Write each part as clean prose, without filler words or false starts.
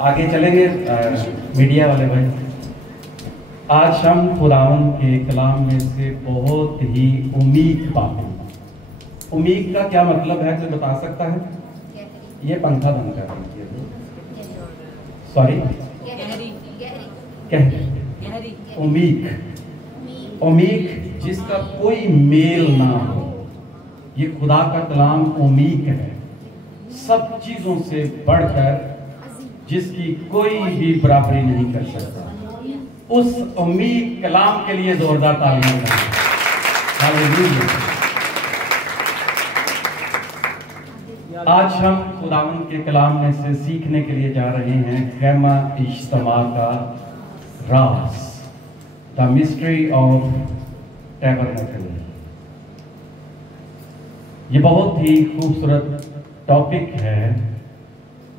आगे चलेंगे मीडिया वाले भाई। आज हम खुदावंद के कलाम में से बहुत ही उम्मीद पाते हैं। उम्मीद का क्या मतलब है, कोई बता सकता है? ये पंखा बंद कर दीजिए। सॉरी, उम्मीद जिसका कोई मेल ना हो, ये खुदा का कलाम उम्मीद है। सब चीजों से बढ़कर जिसकी कोई भी बराबरी नहीं कर सकता, उस उम्मीद कलाम के लिए जोरदार तालियां बजाएं। हालेलुया। आज हम खुदावंद के कलाम में से सीखने के लिए जा रहे हैं खैमा इज्तिमा का राज, द मिस्ट्री ऑफ टैबरनेकल। ये बहुत ही खूबसूरत टॉपिक है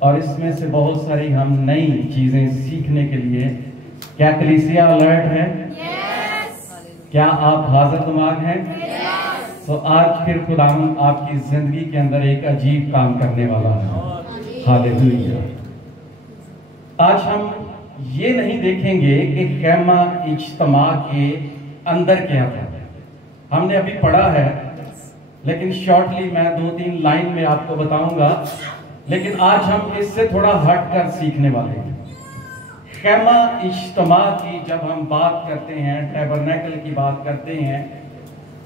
और इसमें से बहुत सारी हम नई चीजें सीखने के लिए, क्या कलीसिया अलर्ट है? yes! क्या आप हाजिर दिमाग हैं? yes! तो आज फिर खुदावंद आपकी जिंदगी के अंदर एक अजीब काम करने वाला है। हालेलुया। आज हम ये नहीं देखेंगे कि खैमा इज्तिमा के अंदर क्या था, हमने अभी पढ़ा है, लेकिन शॉर्टली मैं 2-3 लाइन में आपको बताऊंगा। लेकिन आज हम इससे थोड़ा हटकर सीखने वाले हैं। खैमा इज्तिमा की जब हम बात करते हैं, टैबरनेकल की बात करते हैं,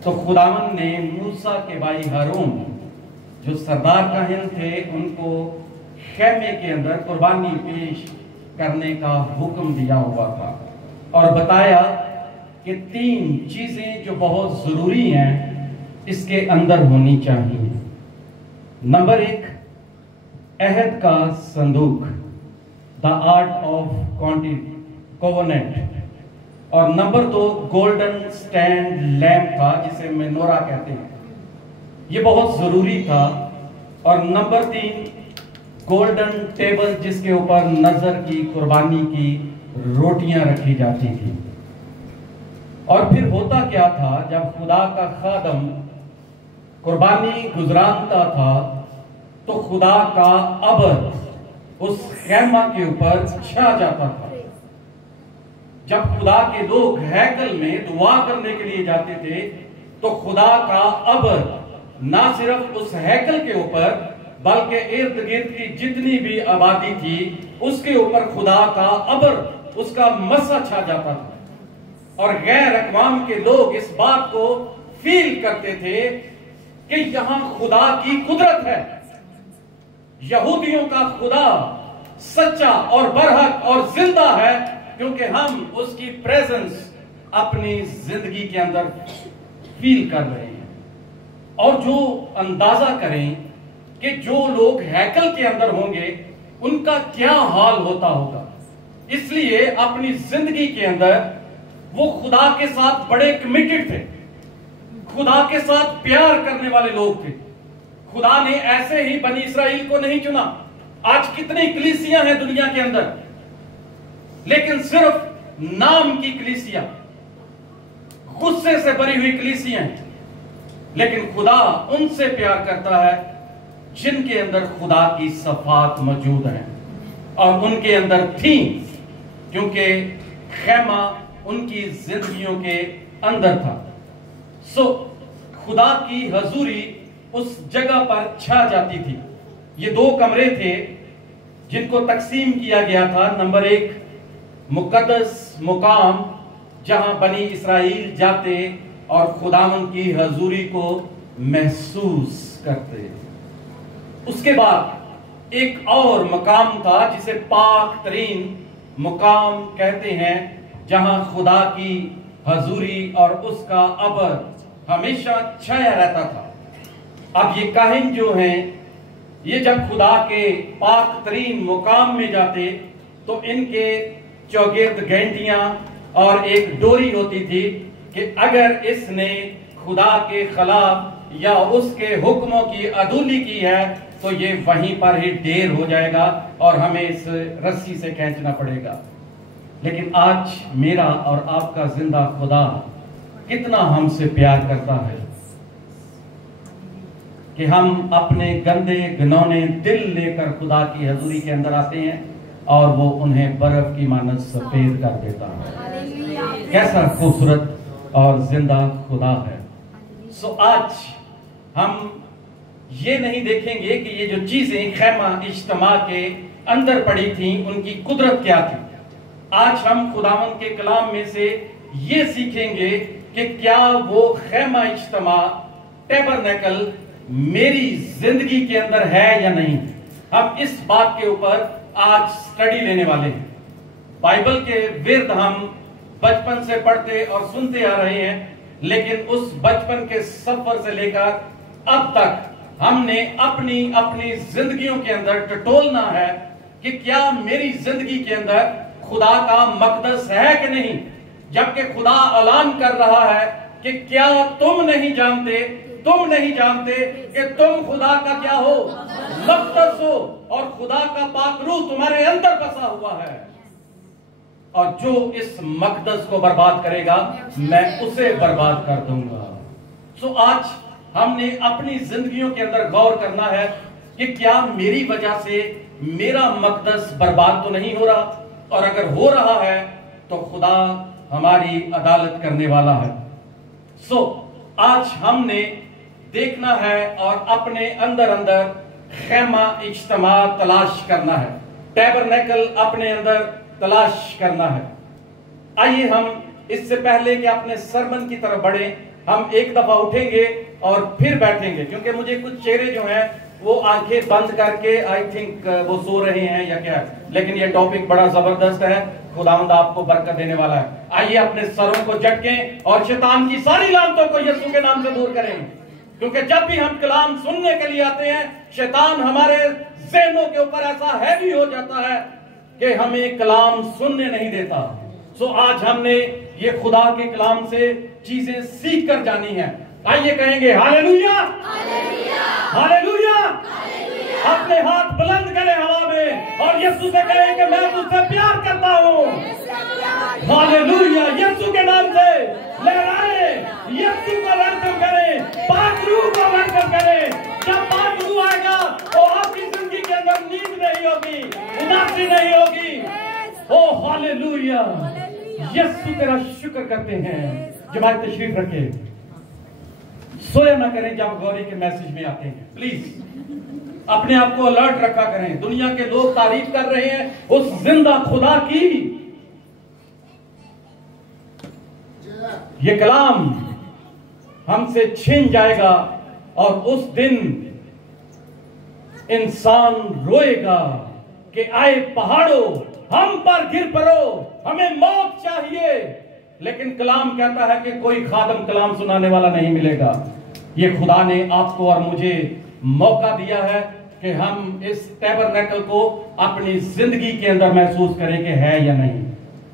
तो खुदावंद ने मूसा के भाई हारून जो सरदार काहिन थे, उनको खैमे के अंदर कुर्बानी पेश करने का हुक्म दिया हुआ था और बताया कि 3 चीजें जो बहुत जरूरी हैं इसके अंदर होनी चाहिए। नंबर 1, अहद का संदूक, द आर्ट ऑफ कोवेनेंट, और नंबर 2, गोल्डन स्टैंड लैम्प था जिसे मेनोरा कहते हैं, ये बहुत जरूरी था। और नंबर 3, गोल्डन टेबल जिसके ऊपर नजर की कुर्बानी की रोटियां रखी जाती थी। और फिर होता क्या था, जब खुदा का खादम कुर्बानी गुजरानता था तो खुदा का अबर उस खैमा के ऊपर छा जाता था। जब खुदा के लोग हैकल में दुआ करने के लिए जाते थे तो खुदा का अबर ना सिर्फ उस हैकल के ऊपर बल्कि इर्द गिर्द की जितनी भी आबादी थी उसके ऊपर खुदा का अबर, उसका मसा छा जाता था। और गैर अक़वाम के लोग इस बात को फील करते थे कि यहां खुदा की कुदरत है। यहूदियों का खुदा सच्चा और बरहक और जिंदा है, क्योंकि हम उसकी प्रेजेंस अपनी जिंदगी के अंदर फील कर रहे हैं। और जो अंदाजा करें कि जो लोग हैकल के अंदर होंगे उनका क्या हाल होता होगा। इसलिए अपनी जिंदगी के अंदर वो खुदा के साथ बड़े कमिटेड थे, खुदा के साथ प्यार करने वाले लोग थे। खुदा ने ऐसे ही बनी इस्राइल को नहीं चुना। आज कितनी कलीसियां हैं दुनिया के अंदर, लेकिन सिर्फ नाम की कलीसिया, गुस्से से भरी हुई कलीसियां हैं। लेकिन खुदा उनसे प्यार करता है जिनके अंदर खुदा की सफात मौजूद है और उनके अंदर थी, क्योंकि खैमा उनकी जिंदगियों के अंदर था। सो खुदा की हजूरी उस जगह पर छा जाती थी। ये 2 कमरे थे जिनको तकसीम किया गया था। नंबर 1, मुकद्दस मुकाम जहां बनी इस्राइल जाते और खुदावंद की हजूरी को महसूस करते। उसके बाद एक और मकाम था जिसे पाक तरीन मुकाम कहते हैं, जहां खुदा की हजूरी और उसका अबर हमेशा छाया रहता था। अब ये काहिन जो हैं, ये जब खुदा के पाक तरीन मुकाम में जाते तो इनके चौगिर्द घंटियां और एक डोरी होती थी कि अगर इसने खुदा के खिलाफ या उसके हुक्मों की अदूली की है तो ये वहीं पर ही ढेर हो जाएगा और हमें इस रस्सी से खींचना पड़ेगा। लेकिन आज मेरा और आपका जिंदा खुदा कितना हमसे प्यार करता है कि हम अपने गंदे घिनौने दिल लेकर खुदा की हजूरी के अंदर आते हैं और वो उन्हें बर्फ की मानद सफेद कर देता है। कैसा खूबसूरत और जिंदा खुदा है। सो आज हम ये नहीं देखेंगे कि ये जो चीजें खैमा इज्तिमा के अंदर पड़ी थी उनकी कुदरत क्या थी। आज हम खुदावंद के कलाम में से ये सीखेंगे कि क्या वो खैमा इज्तिमा टैबरनेकल मेरी जिंदगी के अंदर है या नहीं। हम इस बात के ऊपर आज स्टडी लेने वाले हैं। बाइबल के विर्द हम बचपन से पढ़ते और सुनते आ रहे हैं, लेकिन उस बचपन के सफर से लेकर अब तक हमने अपनी अपनी जिंदगियों के अंदर टटोलना है कि क्या मेरी जिंदगी के अंदर खुदा का मकदस है कि नहीं। जबकि खुदा ऐलान कर रहा है कि क्या तुम नहीं जानते कि तुम खुदा का क्या हो, मकदस हो, और खुदा का पाक रूह तुम्हारे अंदर बसा हुआ है। और जो इस मकदस को बर्बाद करेगा मैं उसे बर्बाद कर दूंगा। सो आज हमने अपनी जिंदगियों के अंदर गौर करना है कि क्या मेरी वजह से मेरा मकदस बर्बाद तो नहीं हो रहा, और अगर हो रहा है तो खुदा हमारी अदालत करने वाला है। सो आज हमने देखना है और अपने अंदर अंदर खैमा इज्तिमा तलाश करना है, टैबरनेकल अपने अंदर तलाश करना है। आइए हम इससे पहले कि अपने सरमन की तरफ बढ़े, हम एक दफा उठेंगे और फिर बैठेंगे, क्योंकि मुझे कुछ चेहरे जो हैं वो आंखें बंद करके आई थिंक वो सो रहे हैं या क्या, लेकिन ये टॉपिक बड़ा जबरदस्त है। खुदावंद आपको बरकत देने वाला है। आइए अपने सरों को झटकें और शैतान की सारी लानतों को यीशु के नाम से दूर करें, क्योंकि जब भी हम कलाम सुनने के लिए आते हैं शैतान हमारे ज़हनों के ऊपर ऐसा हैवी हो जाता है कि हमें कलाम सुनने नहीं देता। सो आज हमने ये खुदा के कलाम से चीजें सीख कर जानी है। आइए कहेंगे हालेलुया, हालेलुया। अपने हाथ बुलंद करें हवा में और यीशु से कहें कि मैं तुझसे प्यार करता हूँ। हालेलुया। यीशु के नाम से लहराए, यीशु को वेलकम करें, पाक रूह को वेलकम करें। जब पाक रूह आएगा तो आपकी जिंदगी के अंदर नींद नहीं होगी, उदासी नहीं होगी। ओ हालेलुया। यीशु तेरा शुक्र करते हैं। जमात तशरीफ रखे, सोया ना करें जब गौरी के मैसेज में आते हैं। प्लीज अपने आप को अलर्ट रखा करें। दुनिया के लोग तारीफ कर रहे हैं उस जिंदा खुदा की। ये कलाम हमसे छिन जाएगा और उस दिन इंसान रोएगा कि आए पहाड़ों हम पर गिर पड़ो, हमें मौत चाहिए। लेकिन कलाम कहता है कि कोई खादम कलाम सुनाने वाला नहीं मिलेगा। ये खुदा ने आपको और मुझे मौका दिया है कि हम इस टैबरनेकल को अपनी जिंदगी के अंदर महसूस करें कि है या नहीं।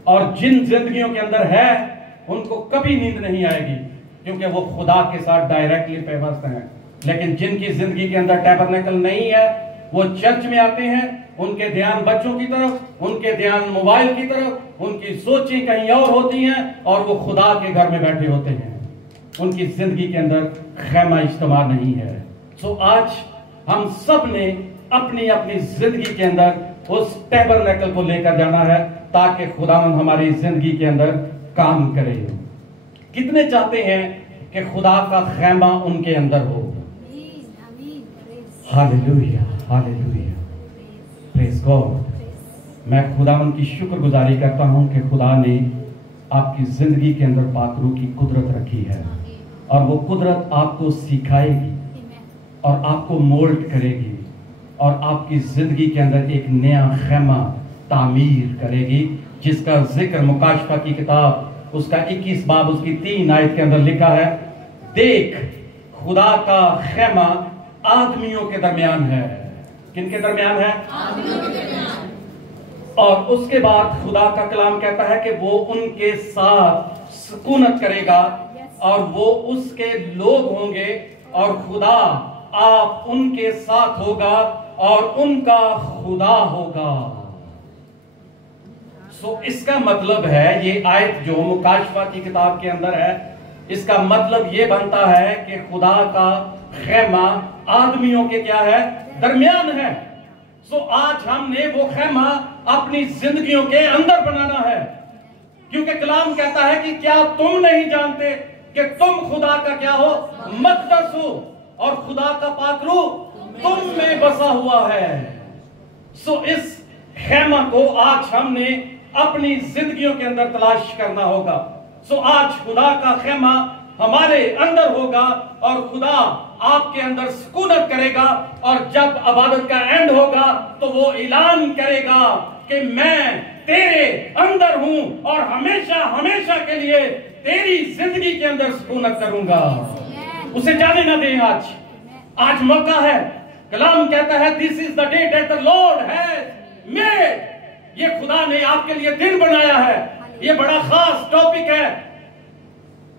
और जिन जिंदगियों के अंदर है उनको कभी नींद नहीं आएगी, क्योंकि वो खुदा के साथ डायरेक्टली पेवस्त हैं। लेकिन जिनकी जिंदगी के अंदर टैबरनेकल नहीं है वो चर्च में आते हैं, उनके ध्यान बच्चों की तरफ, उनके ध्यान मोबाइल की तरफ, उनकी सोचें कहीं और होती हैं और वो खुदा के घर में बैठे होते हैं। उनकी जिंदगी के अंदर खैमा इज्तिमा नहीं है। सो आज हम सब ने अपनी अपनी जिंदगी के अंदर उस टैबरनेकल को लेकर जाना है ताकि खुदावंद हमारी जिंदगी के अंदर काम करे। कितने चाहते हैं कि खुदा का खैमा उनके अंदर हो। Hallelujah, hallelujah, praise God. मैं खुदावंद की शुक्रगुजारी करता हूं कि खुदा ने आपकी जिंदगी के अंदर पाक रूह की कुदरत रखी है, और वो कुदरत आपको सिखाएगी और आपको मोल्ड करेगी और आपकी जिंदगी के अंदर एक नया खैमा तामीर करेगी, जिसका जिक्र मुकाशफा की किताब उसका 21 बाब उसकी 3 आयत के अंदर लिखा है। देख खुदा का खैमा आदमियों के दरमियान है। किनके दरमियान है? आदमियों के दरमियान। और उसके बाद खुदा का कलाम कहता है कि वो उनके साथ सुकूनत करेगा और वो उसके लोग होंगे और खुदा आप उनके साथ होगा और उनका खुदा होगा। सो इसका मतलब है, ये आयत जो मुकाशफा की किताब के अंदर है, इसका मतलब ये बनता है कि खुदा का खैमा आदमियों के क्या है? दरमियान है। सो आज हमने वो खैमा अपनी जिंदगियों के अंदर बनाना है। क्योंकि कलाम कहता है कि क्या तुम नहीं जानते कि तुम खुदा का क्या हो, मक़दस हो, और खुदा का पाक रूह तुम में बसा हुआ है। सो इस खेमा को आज हमने अपनी जिंदगियों के अंदर तलाश करना होगा। सो आज खुदा का खेमा हमारे अंदर होगा और खुदा आपके अंदर सुकूनत करेगा, और जब इबादत का एंड होगा तो वो ऐलान करेगा कि मैं तेरे अंदर हूं और हमेशा हमेशा के लिए तेरी जिंदगी के अंदर सुकूनत करूंगा। उसे जाने ना दें। आज मौका है। कलाम कहता है this is the day that the Lord has made. ये खुदा ने आपके लिए दिन बनाया है। ये बड़ा खास टॉपिक है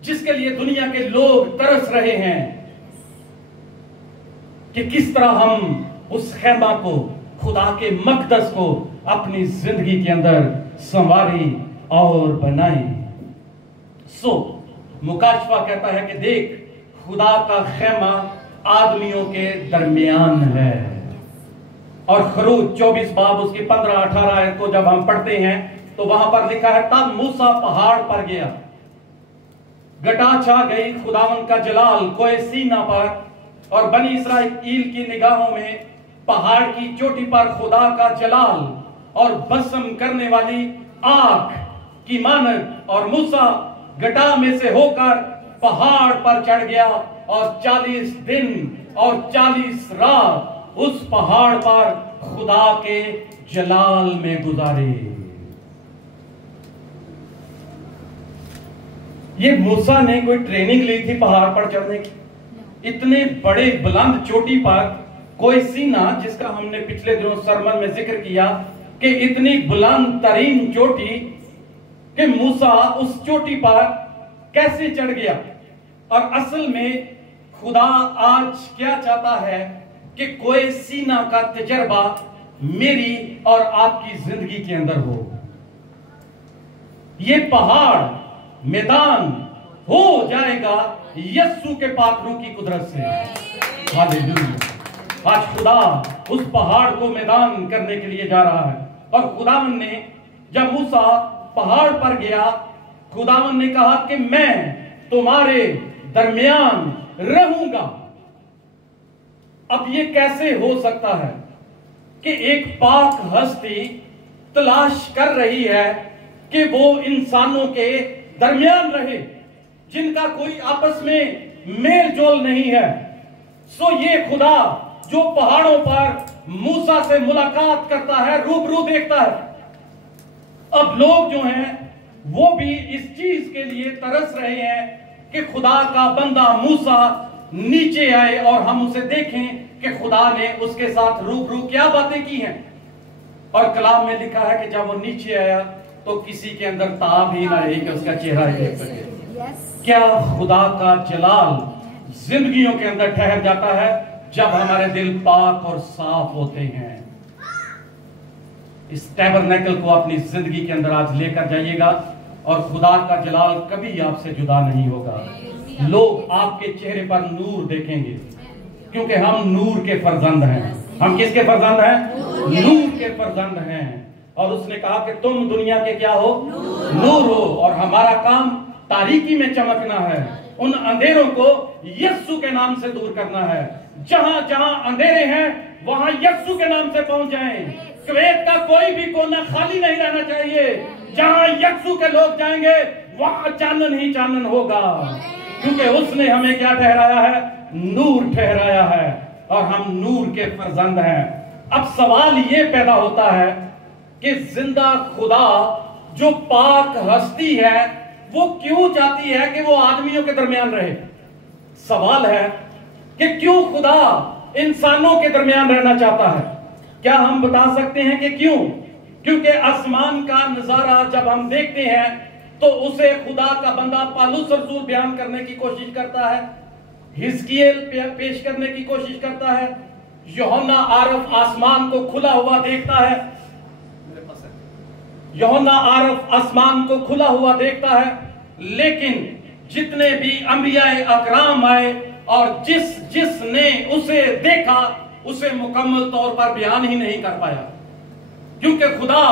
जिसके लिए दुनिया के लोग तरस रहे हैं कि किस तरह हम उस खेमा को, खुदा के मक़दस को अपनी जिंदगी के अंदर संवारी और बनाई। सो मुकाशफा कहता है कि देख, खुदा का खेमा आदमियों के दरमियान है। और खरूज 24 बाब उसकी 15-18 आयत को जब हम पढ़ते हैं तो वहां पर लिखा है, तब मूसा पहाड़ पर गया, घटा छा गई खुदावन का जलाल कोए सीना पर, और बनी इस्राएल की निगाहों में पहाड़ की चोटी पर खुदा का जलाल और भस्म करने वाली आग की मानद। और मूसा घटा में से होकर पहाड़ पर चढ़ गया और 40 दिन और 40 रात उस पहाड़ पर खुदा के जलाल में गुजारे। ये मूसा ने कोई ट्रेनिंग ली थी पहाड़ पर चढ़ने की? इतने बड़े बुलंद चोटी पर कोई सीना, जिसका हमने पिछले दिनों सरमन में जिक्र किया कि इतनी बुलंद तरीन चोटी कि मूसा उस चोटी पर कैसे चढ़ गया। और असल में खुदा आज क्या चाहता है कि कोई सीना का तजर्बा मेरी और आपकी जिंदगी के अंदर हो। ये पहाड़ मैदान हो जाएगा यस्सु के पाकरू की कुदरत से। हालेलुया। आज खुदा उस पहाड़ को मैदान करने के लिए जा रहा है। और खुदावन ने जब मूसा पहाड़ पर गया, खुदावन ने कहा कि मैं तुम्हारे दरमियान रहूंगा। अब ये कैसे हो सकता है कि एक पाक हस्ती तलाश कर रही है कि वो इंसानों के दरमियान रहे जिनका कोई आपस में मेल जोल नहीं है। सो ये खुदा जो पहाड़ों पर मूसा से मुलाकात करता है, रूबरू देखता है। अब लोग जो हैं वो भी इस चीज के लिए तरस रहे हैं कि खुदा का बंदा मूसा नीचे आए और हम उसे देखें कि खुदा ने उसके साथ रूबरू क्या बातें की हैं। और कलाम में लिखा है कि जब वो नीचे आया तो किसी के अंदर ताब ही ना रही कि उसका चेहरा देख सके। क्या खुदा का जलाल जिंदगियों के अंदर ठहर जाता है जब हमारे दिल पाक और साफ होते हैं। इस टैबरनेकल को अपनी जिंदगी के अंदर आज लेकर जाइएगा और खुदा का जलाल कभी आपसे जुदा नहीं होगा। लोग आपके चेहरे पर नूर देखेंगे क्योंकि हम नूर के फर्जंद हैं। हम किसके फर्जंद हैं? नूर के फर्जंद हैं। और उसने कहा कि तुम दुनिया के क्या हो? नूर हो। और हमारा काम तारीकी में चमकना है, उन अंधेरों को यस्सु के नाम से दूर करना है। जहां जहां अंधेरे हैं वहां यस्सु के नाम से पहुंच जाएं। कुवैत का कोई भी कोना खाली नहीं रहना चाहिए। जहां यस्सु के लोग जाएंगे वहां चानन ही चानन होगा, क्योंकि उसने हमें क्या ठहराया है? नूर ठहराया है और हम नूर के फर्जंद हैं। अब सवाल ये पैदा होता है कि जिंदा खुदा जो पाक हस्ती है वो क्यों चाहती है कि वो आदमियों के दरमियान रहे? सवाल है कि क्यों खुदा इंसानों के दरमियान रहना चाहता है? क्या हम बता सकते हैं कि क्यों? क्योंकि आसमान का नजारा जब हम देखते हैं तो उसे खुदा का बंदा पालूस रसूल बयान करने की कोशिश करता है, हिजकियेल पेश करने की कोशिश करता है, यूहन्ना आरफ आसमान को खुला हुआ देखता है, यूहन्ना आरफ आसमान को खुला हुआ देखता है। लेकिन जितने भी अंबियाए अकराम आए और जिसने उसे देखा उसे मुकम्मल तौर पर बयान ही नहीं कर पाया, क्योंकि खुदा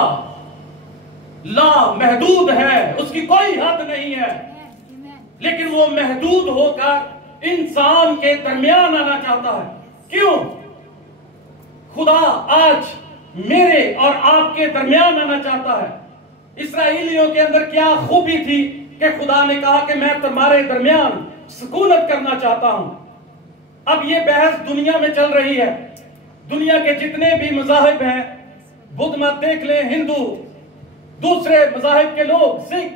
ला महदूद है, उसकी कोई हद नहीं है, लेकिन वो महदूद होकर इंसान के दरमियान आना चाहता है। क्यों? खुदा आज मेरे और आपके दरमियान आना चाहता है। इस्राएलियों के अंदर क्या खूबी थी कि खुदा ने कहा कि मैं तुम्हारे दरमियान सुकूनत करना चाहता हूं। अब ये बहस दुनिया में चल रही है। दुनिया के जितने भी मज़ाहिब हैं, बुद्ध मत देख ले, हिंदू, दूसरे मज़ाहिब के लोग, सिख,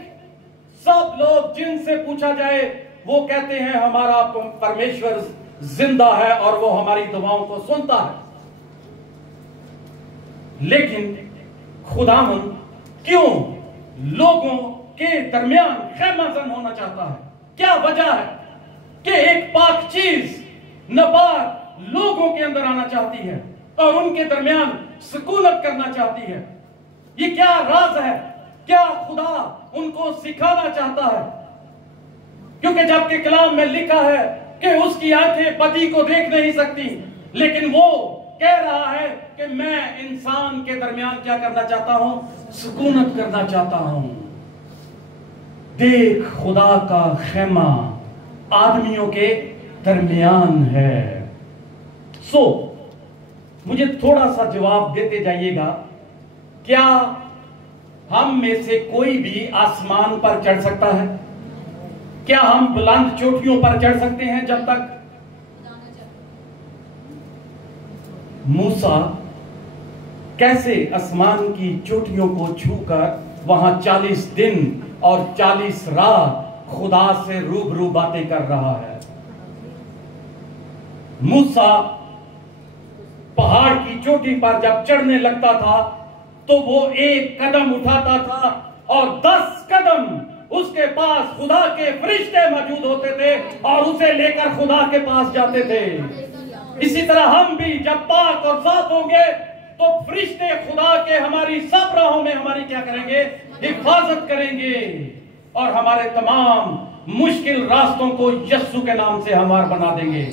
सब लोग जिनसे पूछा जाए वो कहते हैं हमारा परमेश्वर जिंदा है और वो हमारी दुआओं को सुनता है। लेकिन खुदावन क्यों लोगों के दरमियान खैमाजन होना चाहता है? क्या वजह है कि एक पाक चीज नबात लोगों के अंदर आना चाहती है और उनके दरमियान सुकूनत करना चाहती है? ये क्या राज है? क्या खुदा उनको सिखाना चाहता है? क्योंकि जबकि कलाम में लिखा है कि उसकी आंखें पति को देख नहीं सकती, लेकिन वो कह रहा है कि मैं इंसान के दरमियान क्या करना चाहता हूं? सुकूनत करना चाहता हूं। देख, खुदा का खेमा आदमियों के दरमियान है। मुझे थोड़ा सा जवाब देते जाइएगा। क्या हम में से कोई भी आसमान पर चढ़ सकता है? क्या हम बुलंद चोटियों पर चढ़ सकते हैं? जब तक मूसा कैसे आसमान की चोटियों को छूकर वहां 40 दिन और 40 रात खुदा से रूबरू बातें कर रहा है। मूसा पहाड़ की चोटी पर जब चढ़ने लगता था तो वो एक कदम उठाता था और 10 कदम उसके पास खुदा के फरिश्ते मौजूद होते थे और उसे लेकर खुदा के पास जाते थे। इसी तरह हम भी जब पाक और साफ होंगे तो फरिश्ते खुदा के हमारी सब राहों में हमारी क्या करेंगे? हिफाजत करेंगे और हमारे तमाम मुश्किल रास्तों को यीशु के नाम से हमार बना देंगे।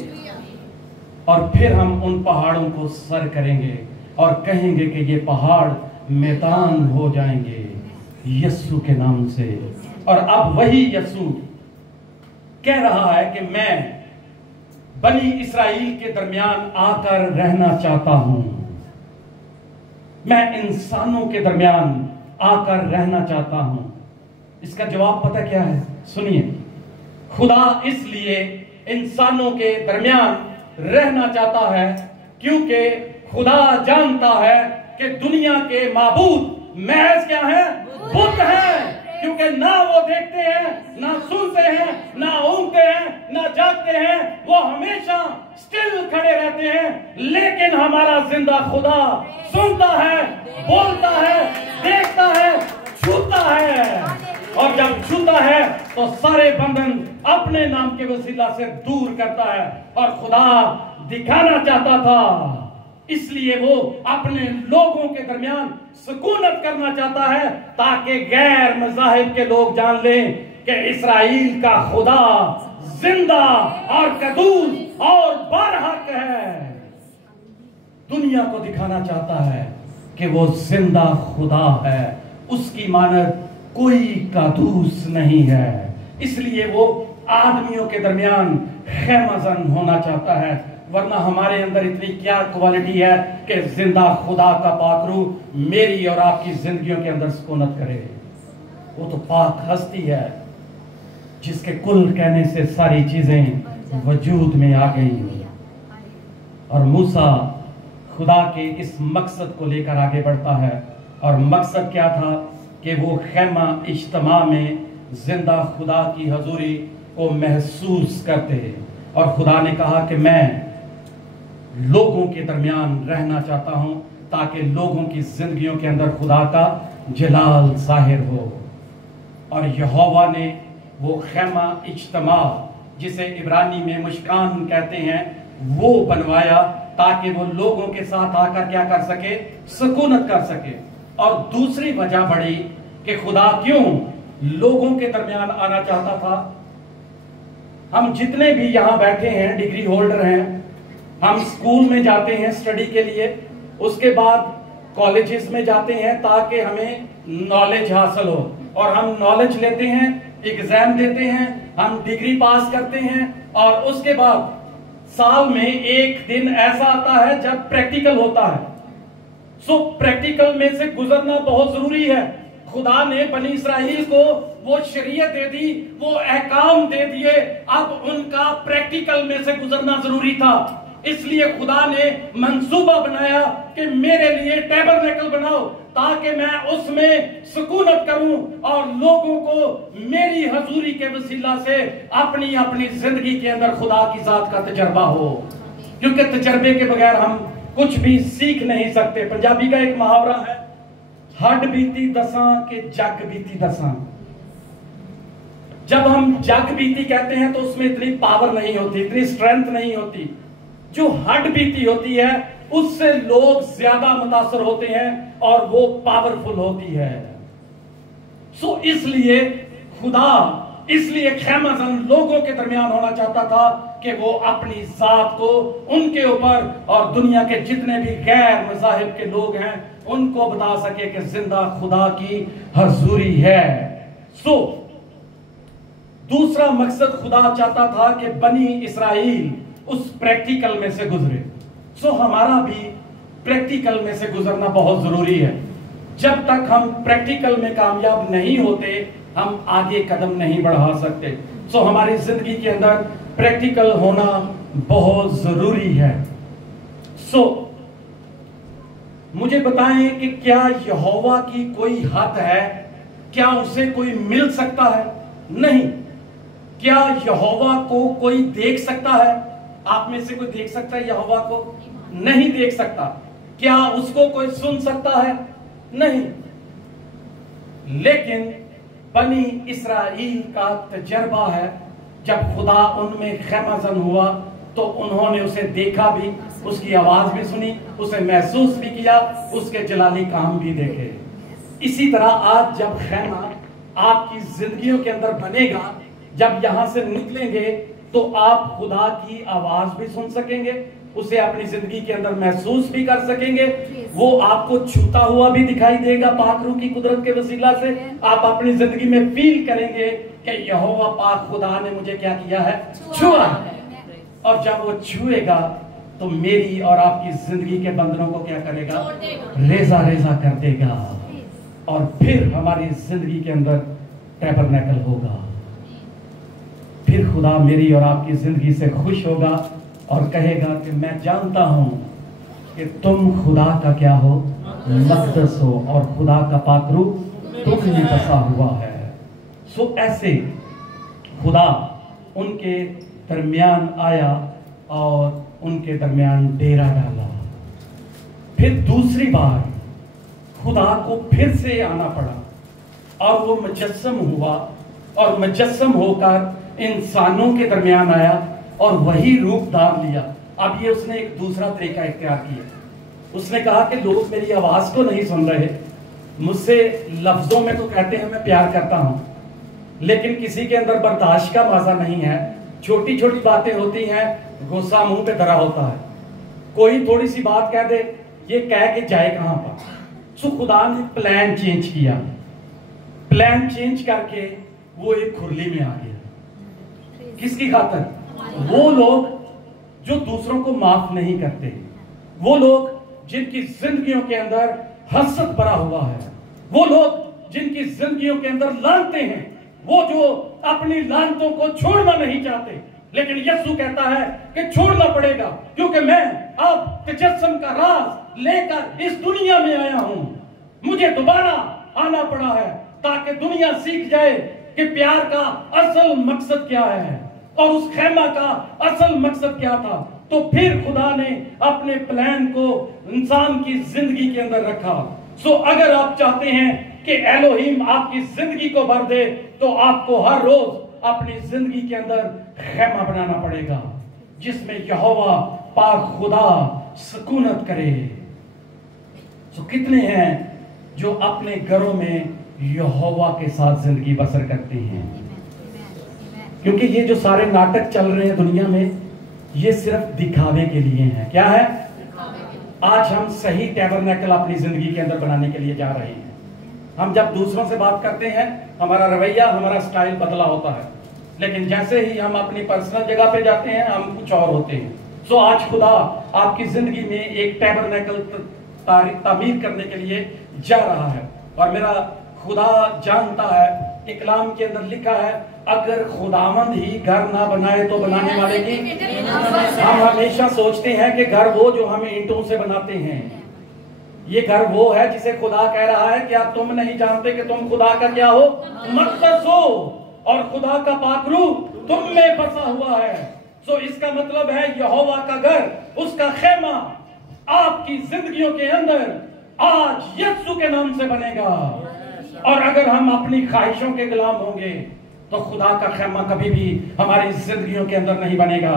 और फिर हम उन पहाड़ों को सर करेंगे और कहेंगे कि ये पहाड़ मैदान हो जाएंगे यीशु के नाम से। और अब वही यीशु कह रहा है कि मैं बनी इस्राएल के दरमियान आकर रहना चाहता हूं। मैं इंसानों के दरमियान आकर रहना चाहता हूं। इसका जवाब पता क्या है? सुनिए, खुदा इसलिए इंसानों के दरमियान रहना चाहता है क्योंकि खुदा जानता है कि दुनिया के माबूद महज क्या है? बुत है। क्योंकि ना वो देखते हैं, ना सुनते हैं, ना ऊँगते हैं, ना जागते हैं, वो हमेशा स्टिल खड़े रहते हैं। लेकिन हमारा जिंदा खुदा सुनता है, बोलता है, देखता है, छूता है। और जब छूता है तो सारे बंधन अपने नाम के वसीला से दूर करता है। और खुदा दिखाना चाहता था, इसलिए वो अपने लोगों के दरमियान सुकूनत करना चाहता है ताकि गैर मज़ाहिब के लोग जान लें कि इस्राएल का खुदा जिंदा और कदूस और बरहक है। दुनिया को दिखाना चाहता है कि वो जिंदा खुदा है, उसकी मानद कोई कादूस नहीं है। इसलिए वो आदमियों के दरमियान खैमजन होना चाहता है। वरना हमारे अंदर इतनी क्या क्वालिटी है कि जिंदा खुदा का पाक रूह मेरी और आपकी जिंदगियों के अंदर सुकूनत करे। वो तो पाक हस्ती है जिसके कुल कहने से सारी चीजें वजूद में आ गई। और मूसा खुदा के इस मकसद को लेकर आगे बढ़ता है। और मकसद क्या था? कि वो खैमा इज्तिमा में जिंदा खुदा की हजूरी को महसूस करते। और खुदा ने कहा कि मैं लोगों के दरमियान रहना चाहता हूं ताकि लोगों की जिंदगियों के अंदर खुदा का जलाल जाहिर हो। और यहोवा ने वो खैमा इज्तिमा, जिसे इब्रानी में मुश्कान कहते हैं, वो बनवाया ताकि वो लोगों के साथ आकर क्या कर सके? सुकूनत कर सके। और दूसरी वजह बढ़ी कि खुदा क्यों लोगों के दरमियान आना चाहता था। हम जितने भी यहां बैठे हैं डिग्री होल्डर हैं, हम स्कूल में जाते हैं स्टडी के लिए, उसके बाद कॉलेजेस में जाते हैं ताकि हमें नॉलेज हासिल हो, और हम नॉलेज लेते हैं, एग्जाम देते हैं, हम डिग्री पास करते हैं, और उसके बाद साल में एक दिन ऐसा आता है जब प्रैक्टिकल होता है। सो प्रैक्टिकल में से गुजरना बहुत जरूरी है। खुदा ने बनी इस्राइल को वो शरीयत दे दी, वो अहकाम दे दिए, अब उनका प्रैक्टिकल में से गुजरना जरूरी था। इसलिए खुदा ने मंसूबा बनाया कि मेरे लिए टैबरनेकल बनाओ ताकि मैं उसमें सुकूनत करूं और लोगों को मेरी हजूरी के वसीला से अपनी अपनी जिंदगी के अंदर खुदा की जात का तजर्बा हो, क्योंकि तजर्बे के बगैर हम कुछ भी सीख नहीं सकते। पंजाबी का एक मुहावरा है, हड बीती दसां के जग बीती दसां। जब हम जग बीती कहते हैं तो उसमें इतनी पावर नहीं होती, इतनी स्ट्रेंथ नहीं होती। जो हड बीती होती है उससे लोग ज्यादा मुतासर होते हैं और वो पावरफुल होती है। सो इसलिए खुदा इसलिए खैमाजन लोगों के दरमियान होना चाहता था कि वो अपनी जात को उनके ऊपर और दुनिया के जितने भी गैर मज़ाहिब के लोग हैं उनको बता सके कि जिंदा खुदा की हजूरी है। सो दूसरा मकसद खुदा चाहता था कि बनी इस्राइल उस प्रैक्टिकल में से गुजरे। सो हमारा भी प्रैक्टिकल में से गुजरना बहुत जरूरी है। जब तक हम प्रैक्टिकल में कामयाब नहीं होते हम आगे कदम नहीं बढ़ा सकते। सो हमारी जिंदगी के अंदर प्रैक्टिकल होना बहुत जरूरी है। सो मुझे बताएं कि क्या यहोवा की कोई हद है? क्या उसे कोई मिल सकता है? नहीं। क्या यहोवा को कोई देख सकता है? आप में से कोई देख सकता है यहोवा को? नहीं देख सकता। क्या उसको कोई सुन सकता है? नहीं। लेकिन बनी इस्राइल का तजर्बा है, जब खुदा उनमें खैमाजन हुआ तो उन्होंने उसे देखा भी, उसकी आवाज भी सुनी, उसे महसूस भी किया, उसके जलाली काम भी देखे। इसी तरह आज जब खैमा आपकी जिंदगियों के अंदर बनेगा, जब यहां से निकलेंगे तो आप खुदा की आवाज भी सुन सकेंगे, उसे अपनी जिंदगी के अंदर महसूस भी कर सकेंगे, वो आपको छूता हुआ भी दिखाई देगा पाक रूह की कुदरत के वसीला से। आप अपनी जिंदगी में फील करेंगे कि यहोवा पाक खुदा ने मुझे क्या किया है? छुआ। और जब वो छुएगा तो मेरी और आपकी जिंदगी के बंधनों को क्या करेगा? रेजा रेजा कर देगा, और फिर हमारी जिंदगी के अंदर टैबरनेकल होगा। फिर खुदा मेरी और आपकी जिंदगी से खुश होगा और कहेगा कि मैं जानता हूं कि तुम खुदा का क्या हो? मक़दस हो, और खुदा का पाकरू तुम में बसा हुआ है। सो ऐसे खुदा उनके दरमियान आया और उनके दरमियान डेरा डाला। फिर दूसरी बार खुदा को फिर से आना पड़ा और वो मुजस्सम हुआ, और मुजस्सम होकर इंसानों के दरमियान आया और वही रूप धार लिया। अब ये उसने एक दूसरा तरीका इख्तियार किया। उसने कहा कि लोग मेरी आवाज को नहीं सुन रहे, मुझसे लफ्जों में तो कहते हैं मैं प्यार करता हूं, लेकिन किसी के अंदर बर्दाश्त का मजा नहीं है। छोटी छोटी बातें होती हैं, गुस्सा मुंह पे धरा होता है। कोई थोड़ी सी बात कह दे, ये कह के जाए कहां पर। सो खुदा ने प्लान चेंज किया। प्लान चेंज करके वो एक खुरली में आ गया। किसकी खातर? वो लोग जो दूसरों को माफ नहीं करते, वो लोग जिनकी जिंदगियों के अंदर हसद भरा हुआ है, वो लोग जिनकी जिंदगियों के अंदर लानते हैं, वो जो अपनी लानतों को छोड़ना नहीं चाहते। लेकिन यीशु कहता है कि छोड़ना पड़ेगा, क्योंकि मैं अब तजस्सुम का राज लेकर इस दुनिया में आया हूं। मुझे दोबारा आना पड़ा है ताकि दुनिया सीख जाए कि प्यार का असल मकसद क्या है और उस खैमा का असल मकसद क्या था। तो फिर खुदा ने अपने प्लान को इंसान की जिंदगी के अंदर रखा। सो अगर आप चाहते हैं कि एलोहिम आपकी जिंदगी को भर दे, तो आपको हर रोज अपनी जिंदगी के अंदर खैमा बनाना पड़ेगा जिसमें यहोवा पाक खुदा सुकूनत करे। सो कितने हैं जो अपने घरों में यहोवा के साथ जिंदगी बसर करते हैं? क्योंकि ये जो सारे नाटक चल रहे हैं दुनिया में, ये सिर्फ दिखावे के लिए हैं। क्या है? आज हम सही टैबरनेकल अपनी जिंदगी के अंदर बनाने के लिए जा रहे हैं। हम जब दूसरों से बात करते हैं हमारा रवैया, हमारा स्टाइल बदला होता है, लेकिन जैसे ही हम अपनी पर्सनल जगह पे जाते हैं हम कुछ और होते हैं। सो आज खुदा आपकी जिंदगी में एक टैबरनेकल तामीर करने के लिए जा रहा है। और मेरा खुदा जानता है कि कलाम के अंदर लिखा है, अगर खुदावंद ही घर ना बनाए तो बनाने वाले की। हम हमेशा सोचते हैं कि घर वो जो हमें ईंटों से बनाते हैं, ये घर वो है जिसे खुदा कह रहा है क्या तुम नहीं जानते कि तुम खुदा का क्या हो, मक़दस हो, और खुदा का पाक रूह तुम में बसा हुआ है। सो इसका मतलब है यहोवा का घर, उसका खेमा आपकी जिंदगियों के अंदर आज यीशु के नाम से बनेगा। और अगर हम अपनी ख्वाहिशों के गुलाम होंगे तो खुदा का खेमा कभी भी हमारी जिंदगियों के अंदर नहीं बनेगा।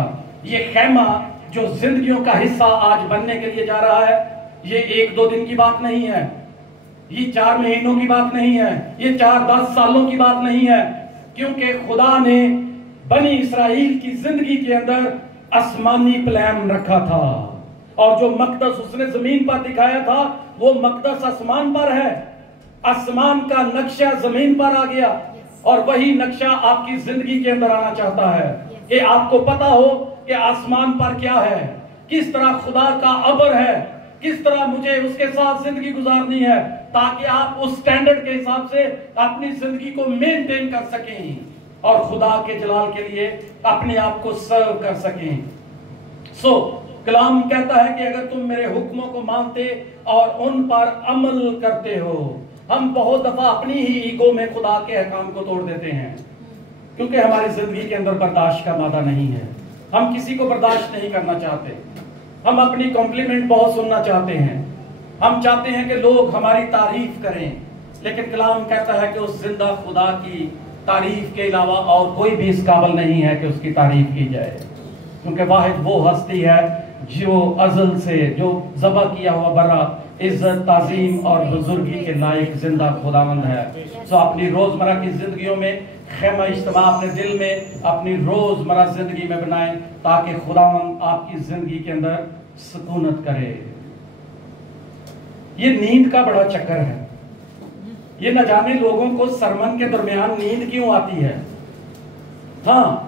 ये खेमा जो जिंदगियों का हिस्सा आज बनने के लिए जा रहा है, ये 1-2 दिन की बात नहीं है, ये 4 महीनों की बात नहीं है, ये 4-10 सालों की बात नहीं है, क्योंकि खुदा ने बनी इस्राएल की जिंदगी के अंदर आसमानी प्लान रखा था। और जो मक़दस उसने जमीन पर दिखाया था वो मक़दस आसमान पर है। आसमान का नक्शा जमीन पर आ गया और वही नक्शा आपकी जिंदगी के अंदर आना चाहता है कि आपको पता हो कि आसमान पर क्या है, किस तरह खुदा का अबर है, किस तरह मुझे उसके साथ जिंदगी गुजारनी है, ताकि आप उस स्टैंडर्ड के हिसाब से अपनी जिंदगी को मेंटेन कर सकें और खुदा के जलाल के लिए अपने आप को सर्व कर सकें। सो कलाम कहता है कि अगर तुम मेरे हुक्मों को मानते और उन पर अमल करते हो। हम बहुत दफा अपनी ही ईगो में खुदा के अहकाम को तोड़ देते हैं, क्योंकि हमारी जिंदगी के अंदर बर्दाश्त का मादा नहीं है। हम किसी को बर्दाश्त नहीं करना चाहते, हम अपनी कॉम्प्लीमेंट बहुत सुनना चाहते हैं, हम चाहते हैं कि लोग हमारी तारीफ करें। लेकिन कलाम कहता है कि उस जिंदा खुदा की तारीफ के अलावा और कोई भी इस काबिल नहीं है कि उसकी तारीफ की जाए, क्योंकि वाहिद वो हस्ती है जो अज़ल से जो ज़बा किया हुआ बरा इज्जत, ताज़ीम और बुजुर्गी के लायक जिंदा खुदावंद है। सो अपनी रोजमर्रा की जिंदगियों में खेमा इज्तिमा अपने दिल में अपनी रोजमर्रा जिंदगी में बनाएं, ताकि खुदावंद आपकी जिंदगी के अंदर सुकूनत करे। ये नींद का बड़ा चक्कर है, ये न जाने लोगों को सरमन के दरमियान नींद क्यों आती है। हाँ,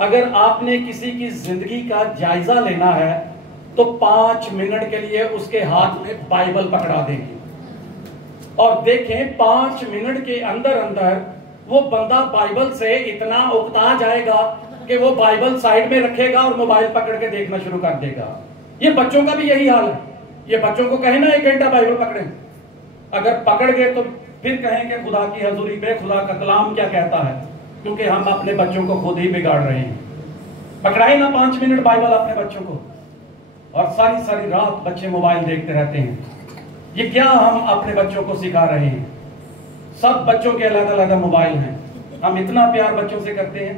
अगर आपने किसी की जिंदगी का जायजा लेना है तो 5 मिनट के लिए उसके हाथ में बाइबल पकड़ा देंगे और देखें 5 मिनट के अंदर अंदर वो बंदा बाइबल से इतना उकता जाएगा कि वो बाइबल साइड में रखेगा और मोबाइल पकड़ के देखना शुरू कर देगा। ये बच्चों का भी यही हाल है। ये बच्चों को कहे ना 1 घंटा बाइबल पकड़े, अगर पकड़ गए तो फिर कहेंगे खुदा की हजूरी पे खुदा का कलाम क्या कहता है, क्योंकि हम अपने बच्चों को खुद ही बिगाड़ रहे हैं। पकड़ाए ना 5 मिनट बाइबल अपने बच्चों को, और सारी सारी रात बच्चे मोबाइल देखते रहते हैं। ये क्या हम अपने बच्चों को सिखा रहे हैं। सब बच्चों के अलग अलग मोबाइल हैं। हम इतना प्यार बच्चों से करते हैं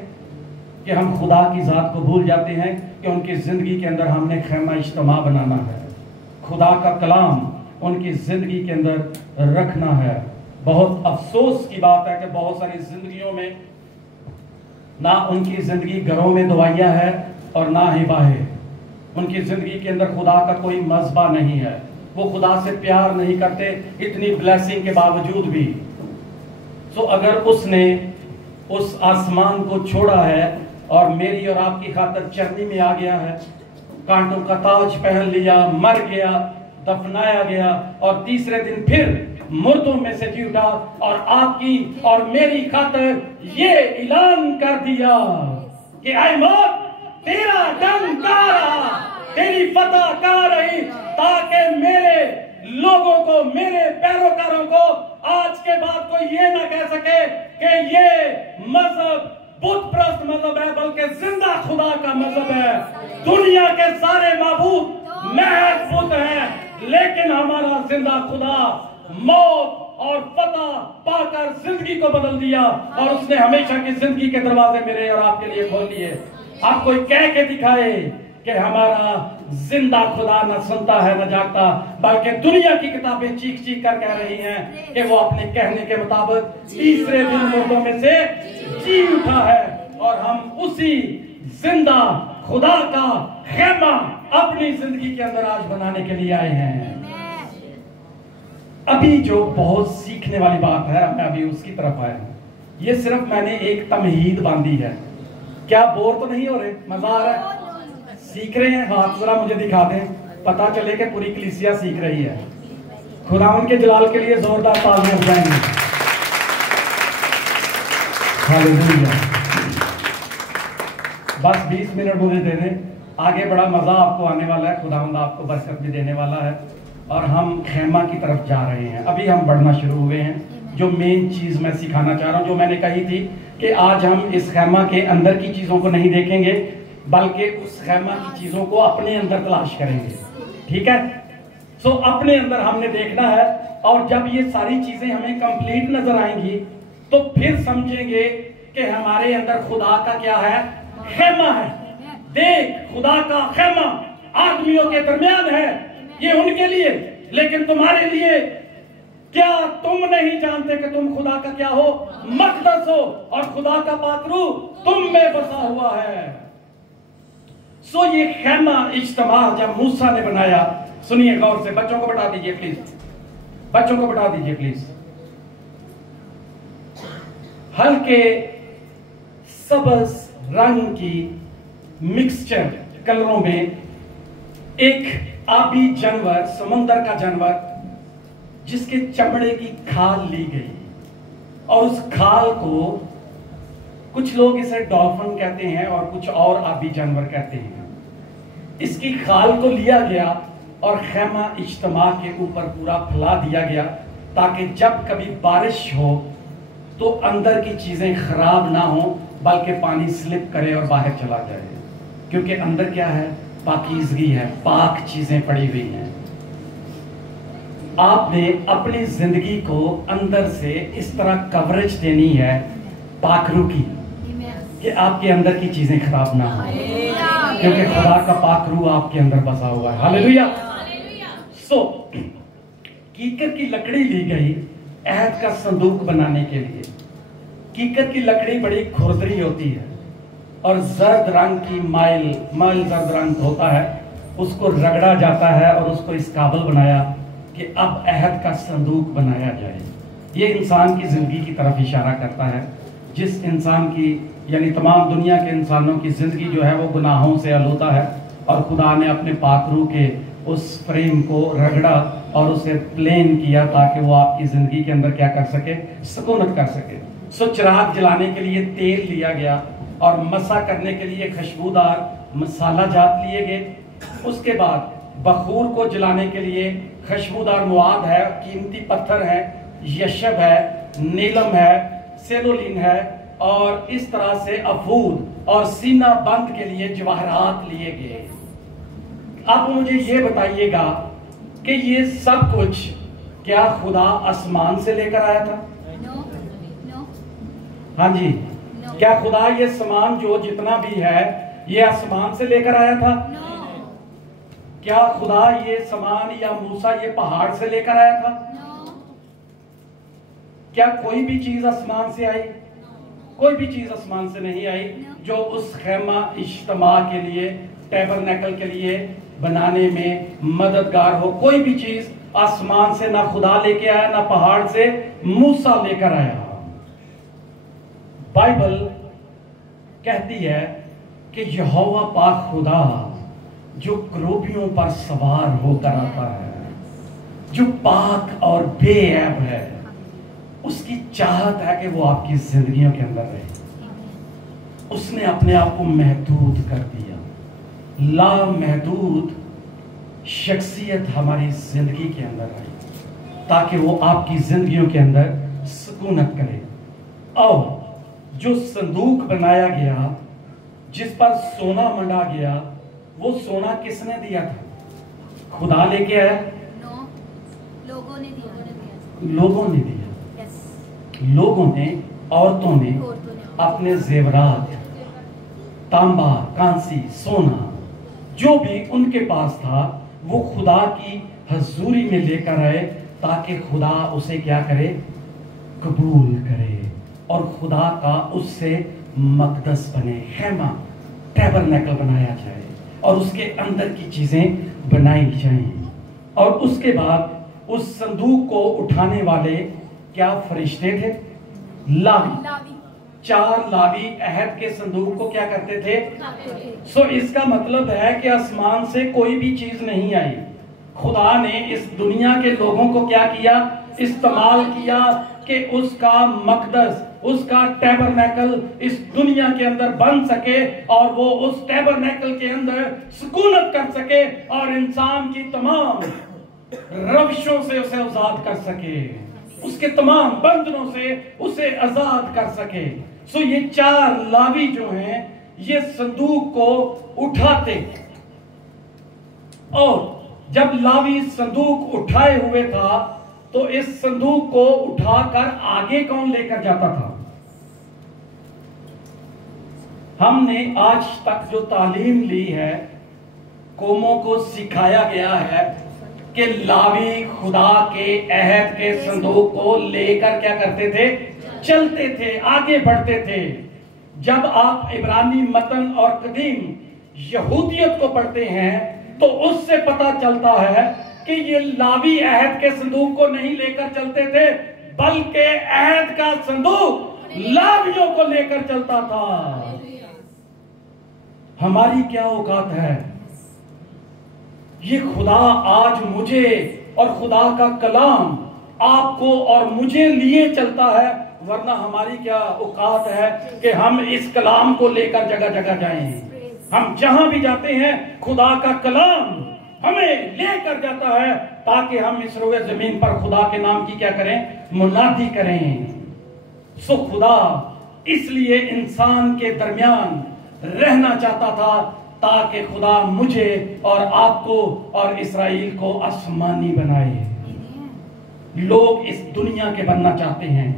कि हम खुदा की जात को भूल जाते हैं कि उनकी जिंदगी के अंदर हमने खेमा इज्तिमा बनाना है, खुदा का कलाम उनकी जिंदगी के अंदर रखना है। बहुत अफसोस की बात है कि बहुत सारी जिंदगियों में ना उनकी जिंदगी घरों में दवाइयाँ है और ना ही बाहर। उनकी जिंदगी के अंदर खुदा का कोई मजबा नहीं है, वो खुदा से प्यार नहीं करते इतनी ब्लेसिंग के बावजूद भी। सो अगर उसने उस आसमान को छोड़ा है और मेरी और आपकी खातिर चरनी में आ गया है, कांटों का ताज पहन लिया, मर गया, दफनाया गया और तीसरे दिन फिर मुर्दों में से जी उठा और आपकी और मेरी खातिर ये ऐलान कर दिया कि ऐ मौत तेरा डंक कहाँ रहा, तेरी फतह कहाँ रही, ताकि मेरे लोगों को, मेरे पैरोकारों को आज के बाद कोई ये ना कह सके कि ये मजहब बुत प्रस्त मजहब है, बल्कि जिंदा खुदा का मजहब है। दुनिया के सारे माबूद महज बुत हैं, लेकिन हमारा जिंदा खुदा मौत और फतह पाकर जिंदगी को बदल दिया और उसने हमेशा की जिंदगी के दरवाजे मेरे और आपके लिए खोल दिए। आप कोई कह के दिखाए कि हमारा जिंदा खुदा न सुनता है न जागता, बल्कि दुनिया की किताबें चीख चीख कर कह रही हैं कि वो अपने कहने के मुताबिक तीसरे दिन मुर्दों में से जी उठा है। और हम उसी जिंदा खुदा का खेमा अपनी जिंदगी के अंदर आज बनाने के लिए आए हैं। अभी जो बहुत सीखने वाली बात है, मैं अभी उसकी तरफ आया हूं। ये सिर्फ मैंने एक तमहीद बांधी है। क्या बोर तो नहीं हो रहे? मजा आ रहा है? सीख रहे हैं? हाथ जरा मुझे दिखा दें, पता चले कि पूरी कलीसिया सीख रही है। खुदावंद के जलाल के लिए जोरदार तालियां बजाएंगे। हालेलुया। बस 20 मिनट मुझे दे दें, आगे बड़ा मजा आपको आने वाला है। खुदावंद आपको बरकत भी देने वाला है और हम खेमा की तरफ जा रहे हैं। अभी हम बढ़ना शुरू हुए हैं। जो मेन चीज मैं सिखाना चाह रहा हूं, जो मैंने कही थी कि आज हम इस खेमा के अंदर की चीजों को नहीं देखेंगे, बल्कि उस खेमा की चीजों को अपने अंदर तलाश करेंगे। ठीक है? सो अपने अंदर हमने देखना है, और जब ये सारी चीजें हमें कंप्लीट नजर आएंगी तो फिर समझेंगे कि हमारे अंदर खुदा का क्या है? खेमा है। देख, खुदा का खेमा आदमियों के दरमियान है, ये उनके लिए, लेकिन तुम्हारे लिए क्या तुम नहीं जानते कि तुम खुदा का क्या हो? मक़दस हो, और खुदा का पात्रू तुम में बसा हुआ है। सो ये खेमा इज्तिमा जब मूसा ने बनाया, सुनिए गौर से, बच्चों को बैठा दीजिए प्लीज, बच्चों को बैठा दीजिए प्लीज। हल्के सबज रंग की मिक्सचर कलरों में एक आबी जानवर, समुंदर का जानवर, जिसके चमड़े की खाल ली गई, और उस खाल को कुछ लोग इसे डॉल्फिन कहते हैं और कुछ और आबी जानवर कहते हैं। इसकी खाल को लिया गया और खेमा इज्तिमा के ऊपर पूरा फैला दिया गया, ताकि जब कभी बारिश हो तो अंदर की चीजें खराब ना हो, बल्कि पानी स्लिप करे और बाहर चला जाए। क्योंकि अंदर क्या है? पाकीज़गी है, पाक चीजें पड़ी हुई हैं। आपने अपनी जिंदगी को अंदर से इस तरह कवरेज देनी है पाकरू की, कि आपके अंदर की चीजें खराब ना हो, क्योंकि खुदा का पाकरू आपके अंदर बसा हुआ है। हालेलुया। सो कीकर की लकड़ी ली गई अहद का संदूक बनाने के लिए। कीकर की लकड़ी बड़ी खुरदरी होती है और जर्द रंग की माइल जर्द रंग होता है। उसको रगड़ा जाता है और उसको इस काबिल बनाया कि अब अहद का संदूक बनाया जाए। ये इंसान की जिंदगी की तरफ इशारा करता है, जिस इंसान की, यानी तमाम दुनिया के इंसानों की जिंदगी जो है वो गुनाहों से आलूदा है, और खुदा ने अपने पाकरू के उस फ्रेम को रगड़ा और उसे प्लेन किया, ताकि वो आपकी जिंदगी के अंदर क्या कर सके? सुकूनत कर सके। सो चिराग जलाने के लिए तेल लिया गया और मसा करने के लिए खुशबूदार मसाला जात लिए गए। उसके बाद बखूर को जलाने के लिए खुशबूदार मुआद है, कीमती पत्थर है, यशब है, नीलम है, सेलोलिन है, और इस तरह से अफूद और सीना बंद के लिए जवाहरात लिए गए। अब मुझे ये बताइएगा कि ये सब कुछ क्या खुदा आसमान से लेकर आया था? हाँ जी। क्या खुदा ये सामान जो जितना भी है ये आसमान से लेकर आया था? क्या खुदा ये सामान या मूसा ये पहाड़ से लेकर आया था? क्या कोई भी चीज आसमान से आई? कोई भी चीज आसमान से नहीं आई। जो उस खेमा इज्तिमा के लिए, टैबरनेकल के लिए बनाने में मददगार हो, कोई भी चीज आसमान से ना खुदा लेके आया, ना पहाड़ से मूसा लेकर आया। बाइबल कहती है कि यहोवा पाक खुदा जो करूबियों पर सवार होकर आता है, जो पाक और बेऐब है, उसकी चाहत है कि वो आपकी जिंदगियों के अंदर रहे। उसने अपने आप को महदूद कर दिया। लामहदूद शख्सियत हमारी जिंदगी के अंदर आई, ताकि वो आपकी जिंदगियों के अंदर सुकूनत करे। और जो संदूक बनाया गया, जिस पर सोना मंडा गया, वो सोना किसने दिया था? खुदा लेके आया? लोगों ने दिया। लोगों ने दिया। लोगों ने, औरतों ने अपने जेवरात, तांबा, कांसी, सोना, जो भी उनके पास था, वो खुदा की हजूरी में लेकर आए, ताकि खुदा उसे क्या करे? कबूल करे, और खुदा का उससे मकदस बने, खेमा, टैबरनेकल बनाया जाए। और उसके अंदर की चीजें बनाई जाएं। और उसके बाद उस संदूक को उठाने वाले क्या फरिश्ते थे? लावी। 4 लावी अहद के संदूक को क्या करते थे? सो इसका मतलब है कि आसमान से कोई भी चीज नहीं आई। खुदा ने इस दुनिया के लोगों को क्या किया? इस्तेमाल किया कि उसका मकदस, उसका टैबरनेकल इस दुनिया के अंदर बन सके और वो उस टैबरनेकल के अंदर सुकूनत कर सके और इंसान की तमाम रविशों से उसे आजाद कर सके, उसके तमाम बंधनों से उसे आजाद कर सके। सो ये 4 लावी जो हैं ये संदूक को उठाते, और जब लावी संदूक उठाए हुए था तो इस संदूक को उठाकर आगे कौन लेकर जाता था? हमने आज तक जो तालीम ली है, कौमों को सिखाया गया है कि लावी खुदा के अहद के संदूक को लेकर क्या करते थे? चलते थे, आगे बढ़ते थे। जब आप इब्रानी मतन और कदीम यहूदियत को पढ़ते हैं तो उससे पता चलता है कि ये लावी अहद के संदूक को नहीं लेकर चलते थे, बल्कि अहद का संदूक लावियों को लेकर चलता था। हमारी क्या औकात है? ये खुदा आज मुझे और खुदा का कलाम आपको और मुझे लिए चलता है, वरना हमारी क्या औकात है कि हम इस कलाम को लेकर जगह जगह जाएं। हम जहां भी जाते हैं खुदा का कलाम हमें लेकर जाता है ताकि हम इस रोए जमीन पर खुदा के नाम की क्या करें? मुनादी करें। सो खुदा इसलिए इंसान के दरमियान रहना चाहता था ताकि खुदा मुझे और आपको और इसराइल को आसमानी बनाए। लोग इस दुनिया के बनना चाहते हैं।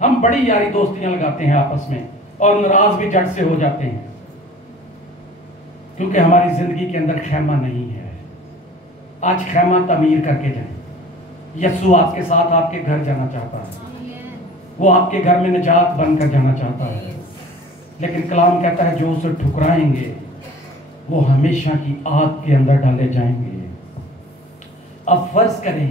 हम बड़ी यारी दोस्तियां लगाते हैं आपस में और नाराज भी जट से हो जाते हैं, क्योंकि हमारी जिंदगी के अंदर खैमा नहीं है। आज खैमा तमीर करके जाएं। यीशु आपके साथ आपके घर जाना चाहता है, वो आपके घर में निजात बनकर जाना चाहता है, लेकिन कलाम कहता है जो उसे ठुकराएंगे वो हमेशा की आग के अंदर डाले जाएंगे। अब फर्ज करें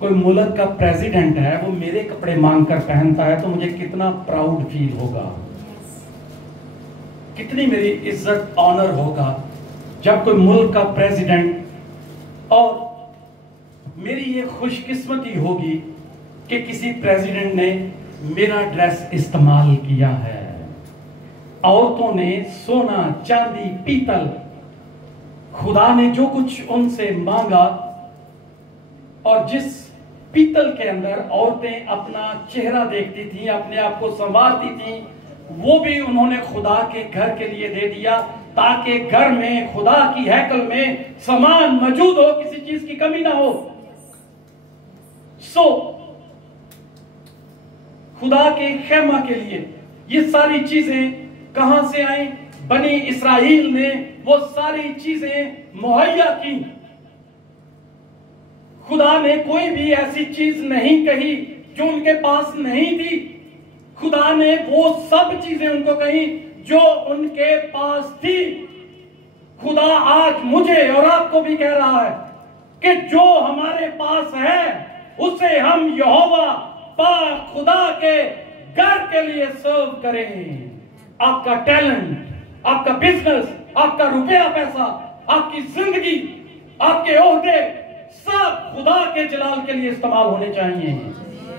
कोई मुल्क का प्रेसिडेंट है, वो मेरे कपड़े मांगकर पहनता है तो मुझे कितना प्राउड फील होगा, कितनी मेरी इज्जत ऑनर होगा जब कोई मुल्क का प्रेसिडेंट। और मेरी ये खुशकिस्मती होगी कि किसी प्रेसिडेंट ने मेरा ड्रेस इस्तेमाल किया है। औरतों ने सोना, चांदी, पीतल, खुदा ने जो कुछ उनसे मांगा, और जिस पीतल के अंदर औरतें अपना चेहरा देखती थी, अपने आप को संवारती थी, वो भी उन्होंने खुदा के घर के लिए दे दिया ताकि घर में, खुदा की हैकल में सामान मौजूद हो, किसी चीज की कमी ना हो। सो खुदा के खेमा के लिए ये सारी चीजें कहां से आई? बनी इसराइल ने वो सारी चीजें मुहैया की। खुदा ने कोई भी ऐसी चीज नहीं कही जो उनके पास नहीं थी। खुदा ने वो सब चीजें उनको कही जो उनके पास थी। खुदा आज मुझे और आपको भी कह रहा है कि जो हमारे पास है उसे हम यहोवा पाक खुदा के घर के लिए सर्व करें। आपका टैलेंट, आपका बिजनेस, आपका रुपया पैसा, आपकी जिंदगी, आपके ओहदे सब खुदा के जलाल के लिए इस्तेमाल होने चाहिए,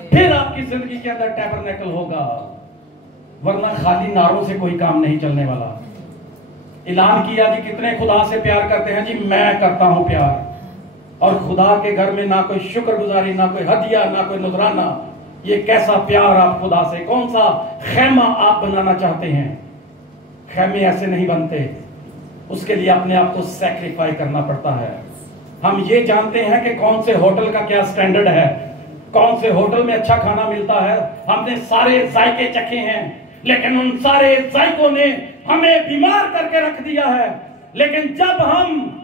फिर आपकी जिंदगी के अंदर टैबरनेकल होगा, वरना खाली नारों से कोई काम नहीं चलने वाला। ऐलान किया जी कितने खुदा से प्यार करते हैं? जी मैं करता हूं प्यार। और खुदा के घर में ना कोई शुक्रगुजारी, ना कोई हदिया, ना कोई नजराना। ये कैसा प्यार आप खुदा से, कौन सा खेमा आप बनाना चाहते हैं? खेमे ऐसे नहीं बनते, उसके लिए अपने आप को सैक्रिफाई करना पड़ता है। हम ये जानते हैं कि कौन से होटल का क्या स्टैंडर्ड है, कौन से होटल में अच्छा खाना मिलता है। हमने सारे जायके चखे हैं, लेकिन उन सारे जायकों ने हमें बीमार करके रख दिया है। लेकिन जब हम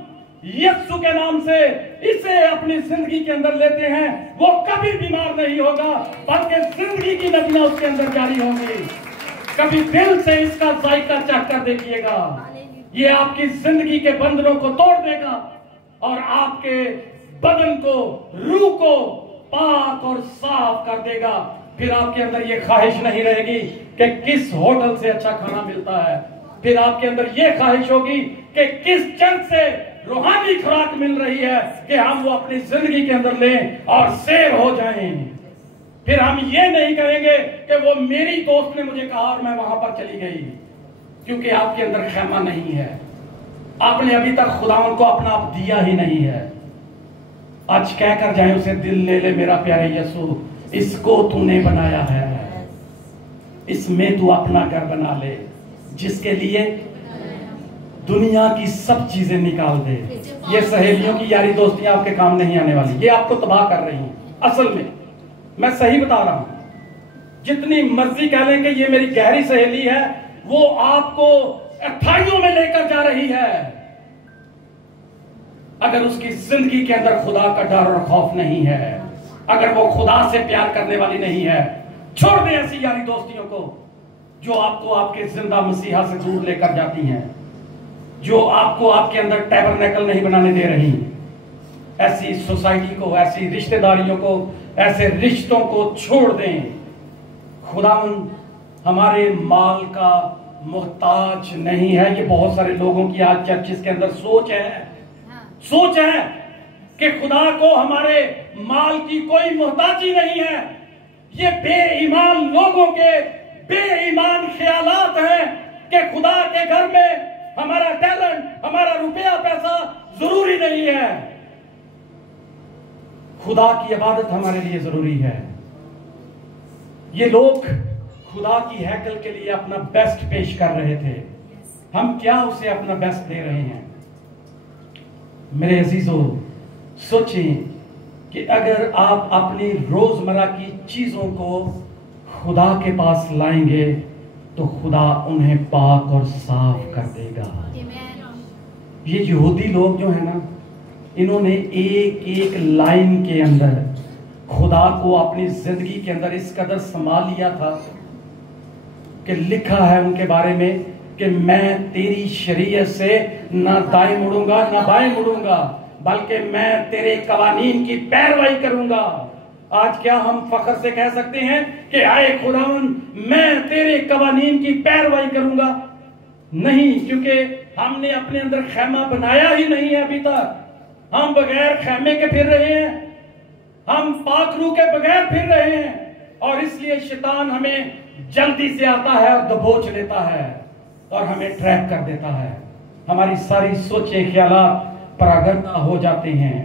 यीशु के नाम से इसे अपनी जिंदगी के अंदर लेते हैं, वो कभी बीमार नहीं होगा, बल्कि जिंदगी की नदियां उसके अंदर जारी होंगी। कभी दिल से इसका जायका चख कर देखिएगा। ये आपकी जिंदगी के बंधनों को तोड़ देगा और आपके बदन को, रूह को पाक और साफ कर देगा। फिर आपके अंदर ये ख्वाहिश नहीं रहेगी कि किस होटल से अच्छा खाना मिलता है। फिर आपके अंदर ये ख्वाहिश होगी कि किस चर्च से रूहानी खुराक मिल रही है कि हम वो अपनी जिंदगी के अंदर लें और शेर हो जाएं। फिर हम ये नहीं करेंगे कि वो मेरी दोस्त ने मुझे कहा और मैं वहां पर चली गई, क्योंकि आपके अंदर खेमा नहीं है। आपने अभी तक खुदावन को अपना आप दिया ही नहीं है। आज कह कर जाए उसे, दिल ले ले मेरा प्यारे यीशु, इसको तूने बनाया है, इसमें तू अपना घर बना ले, जिसके लिए दुनिया की सब चीजें निकाल दे। ये सहेलियों की यारी दोस्तियां आपके काम नहीं आने वाली, ये आपको तबाह कर रही हैं। असल में मैं सही बता रहा हूं, जितनी मर्जी कह लें कि ये मेरी गहरी सहेली है, वो आपको अठाइयों में लेकर जा रही है। अगर उसकी जिंदगी के अंदर खुदा का डर और खौफ नहीं है, अगर वो खुदा से प्यार करने वाली नहीं है, छोड़ दे ऐसी यारी दोस्तियों को जो आपको आपके जिंदा मसीहा से दूर लेकर जाती हैं, जो आपको आपके अंदर टैबरनेकल नहीं बनाने दे रही। ऐसी सोसाइटी को, ऐसी रिश्तेदारियों को, ऐसे रिश्तों को छोड़ दें। खुदावंद हमारे माल का मोहताज नहीं है। ये बहुत सारे लोगों की आज चर्चिस के अंदर सोच है, सोच है कि खुदा को हमारे माल की कोई मोहताजी नहीं है। ये बेईमान लोगों के बेईमान ख्यालात हैं कि खुदा के घर में हमारा टैलेंट, हमारा रुपया पैसा जरूरी नहीं है। खुदा की इबादत हमारे लिए जरूरी है। ये लोग खुदा की हैकल के लिए अपना बेस्ट पेश कर रहे थे। हम क्या उसे अपना बेस्ट दे रहे हैं? मेरे अजीजों, सोचें कि अगर आप अपनी रोजमर्रा की चीजों को खुदा के पास लाएंगे तो खुदा उन्हें पाक और साफ कर देगा। ये यहूदी लोग जो है ना, इन्होंने एक एक लाइन के अंदर खुदा को अपनी जिंदगी के अंदर इस कदर संभाल लिया था कि लिखा है उनके बारे में कि मैं तेरी शरीयत से ना दाएं मुड़ूंगा ना बाएं मुड़ूंगा, बल्कि मैं तेरे कवानीन की पैरवाई करूंगा। आज क्या हम फख्र से कह सकते हैं कि आए खुदावंद, मैं तेरे कवानीन की पैरवाई करूंगा? नहीं, क्योंकि हमने अपने अंदर खैमा बनाया ही नहीं है अभी तक। हम बगैर खैमे के फिर रहे हैं, हम पाकरू के बगैर फिर रहे हैं, और इसलिए शैतान हमें जल्दी से आता है और दबोच लेता है और हमें ट्रैप कर देता है। हमारी सारी सोचें, ख्यालात परागंदा हो जाते हैं।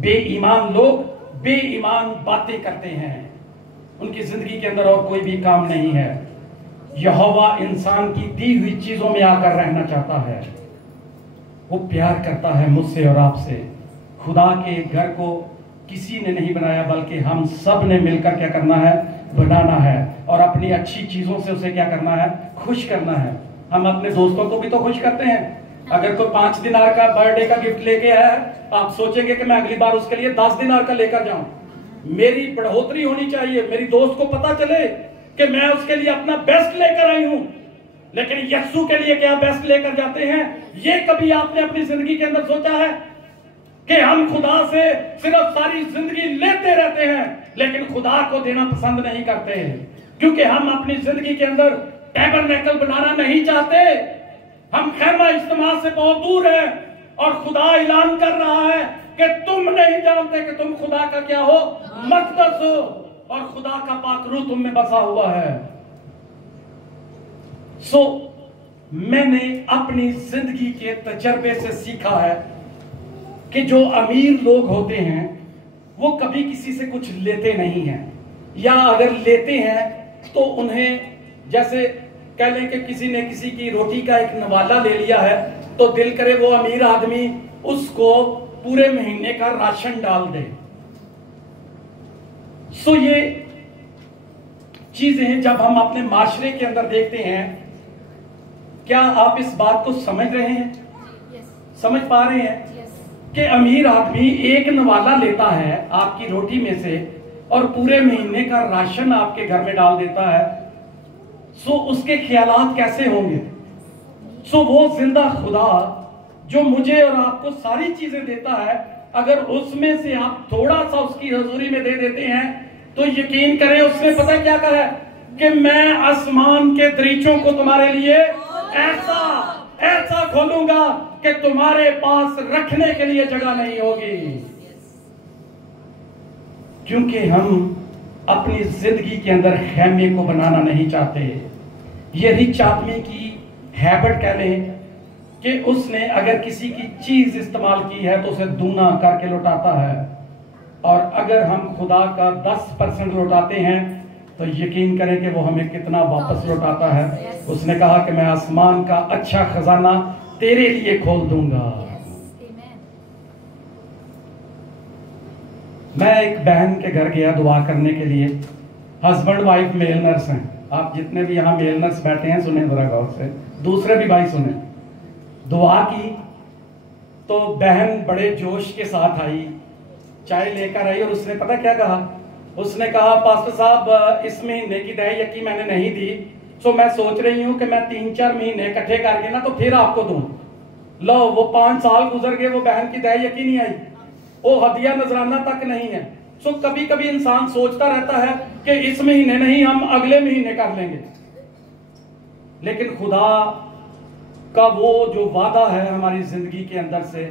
बेईमान लोग बेईमान बातें करते हैं, उनकी जिंदगी के अंदर और कोई भी काम नहीं है। यहोवा इंसान की दी हुई चीजों में आकर रहना चाहता है। वो प्यार करता है मुझसे और आपसे। खुदा के घर को किसी ने नहीं बनाया, बल्कि हम सब ने मिलकर क्या करना है? बनाना है। और अपनी अच्छी चीजों से उसे क्या करना है? खुश करना है। हम अपने दोस्तों को भी तो खुश करते हैं। अगर कोई 5 दिनार का बर्थडे का गिफ्ट लेके आया, आप सोचेंगे कि मैं अगली बार उसके लिए 10 दिनार का लेकर जाऊं। मेरी बढ़ोतरी होनी चाहिए, मेरी दोस्त को पता चले कि मैं उसके लिए अपना बेस्ट लेकर आई हूं। लेकिन यस्सु के लिए क्या बेस्ट लेकर जाते हैं? ये कभी आपने अपनी जिंदगी के अंदर सोचा है कि हम खुदा से सिर्फ सारी जिंदगी लेते रहते हैं, लेकिन खुदा को देना पसंद नहीं करते, क्योंकि हम अपनी जिंदगी के अंदर टैबरनेकल बनाना नहीं चाहते। हम खैमा इज्तिमा से बहुत दूर है, और खुदा ऐलान कर रहा है कि तुम नहीं जानते कि तुम खुदा का क्या हो? मक़दस हो, और खुदा का पाक रूह तुम में बसा हुआ है। मैंने अपनी जिंदगी के तजर्बे से सीखा है कि जो अमीर लोग होते हैं वो कभी किसी से कुछ लेते नहीं हैं, या अगर लेते हैं तो उन्हें, जैसे कह लें कि किसी ने किसी की रोटी का एक नवाला ले लिया है, तो दिल करे वो अमीर आदमी उसको पूरे महीने का राशन डाल दे। ये चीजें जब हम अपने माशरे के अंदर देखते हैं, क्या आप इस बात को समझ रहे हैं? समझ पा रहे हैं कि अमीर आदमी एक नवाला लेता है आपकी रोटी में से और पूरे महीने का राशन आपके घर में डाल देता है। सो उसके ख्यालात कैसे होंगे? सो वो जिंदा खुदा जो मुझे और आपको सारी चीजें देता है, अगर उसमें से आप थोड़ा सा उसकी हजूरी में दे देते हैं तो यकीन करें उसने पता क्या कहा है कि मैं आसमान के दरीचों को तुम्हारे लिए ऐसा ऐसा खोलूंगा कि तुम्हारे पास रखने के लिए जगह नहीं होगी। क्योंकि हम अपनी जिंदगी के अंदर खैमे को बनाना नहीं चाहते। ये रिच आदमी की हैबिट कह लें कि उसने अगर किसी की चीज इस्तेमाल की है तो उसे दूना करके लौटाता है, और अगर हम खुदा का 10% लौटाते हैं तो यकीन करें कि वो हमें कितना वापस लौटाता है। उसने कहा कि मैं आसमान का अच्छा खजाना तेरे लिए खोल दूंगा। मैं एक बहन के घर गया दुआ करने के लिए। हस्बैंड वाइफ मेल नर्स हैं। आप जितने भी यहाँ मेल नर्स बैठे हैं सुने जरा गौर से, दूसरे भी भाई सुने। दुआ की तो बहन बड़े जोश के साथ आई, चाय लेकर आई, और उसने पता क्या कहा? उसने कहा पास्टर साहब इस महीने की दही यकी मैंने नहीं दी, सो मैं सोच रही हूँ कि मैं 3-4 महीने इकट्ठे करके ना तो फिर आपको दूं। लो वो 5 साल गुजर गए, वो बहन की दही यकी नहीं आई, वो हदिया नजराना तक नहीं है। सो कभी कभी इंसान सोचता रहता है कि इस महीने नहीं हम अगले महीने कर लेंगे, लेकिन खुदा का वो जो वादा है हमारी जिंदगी के अंदर से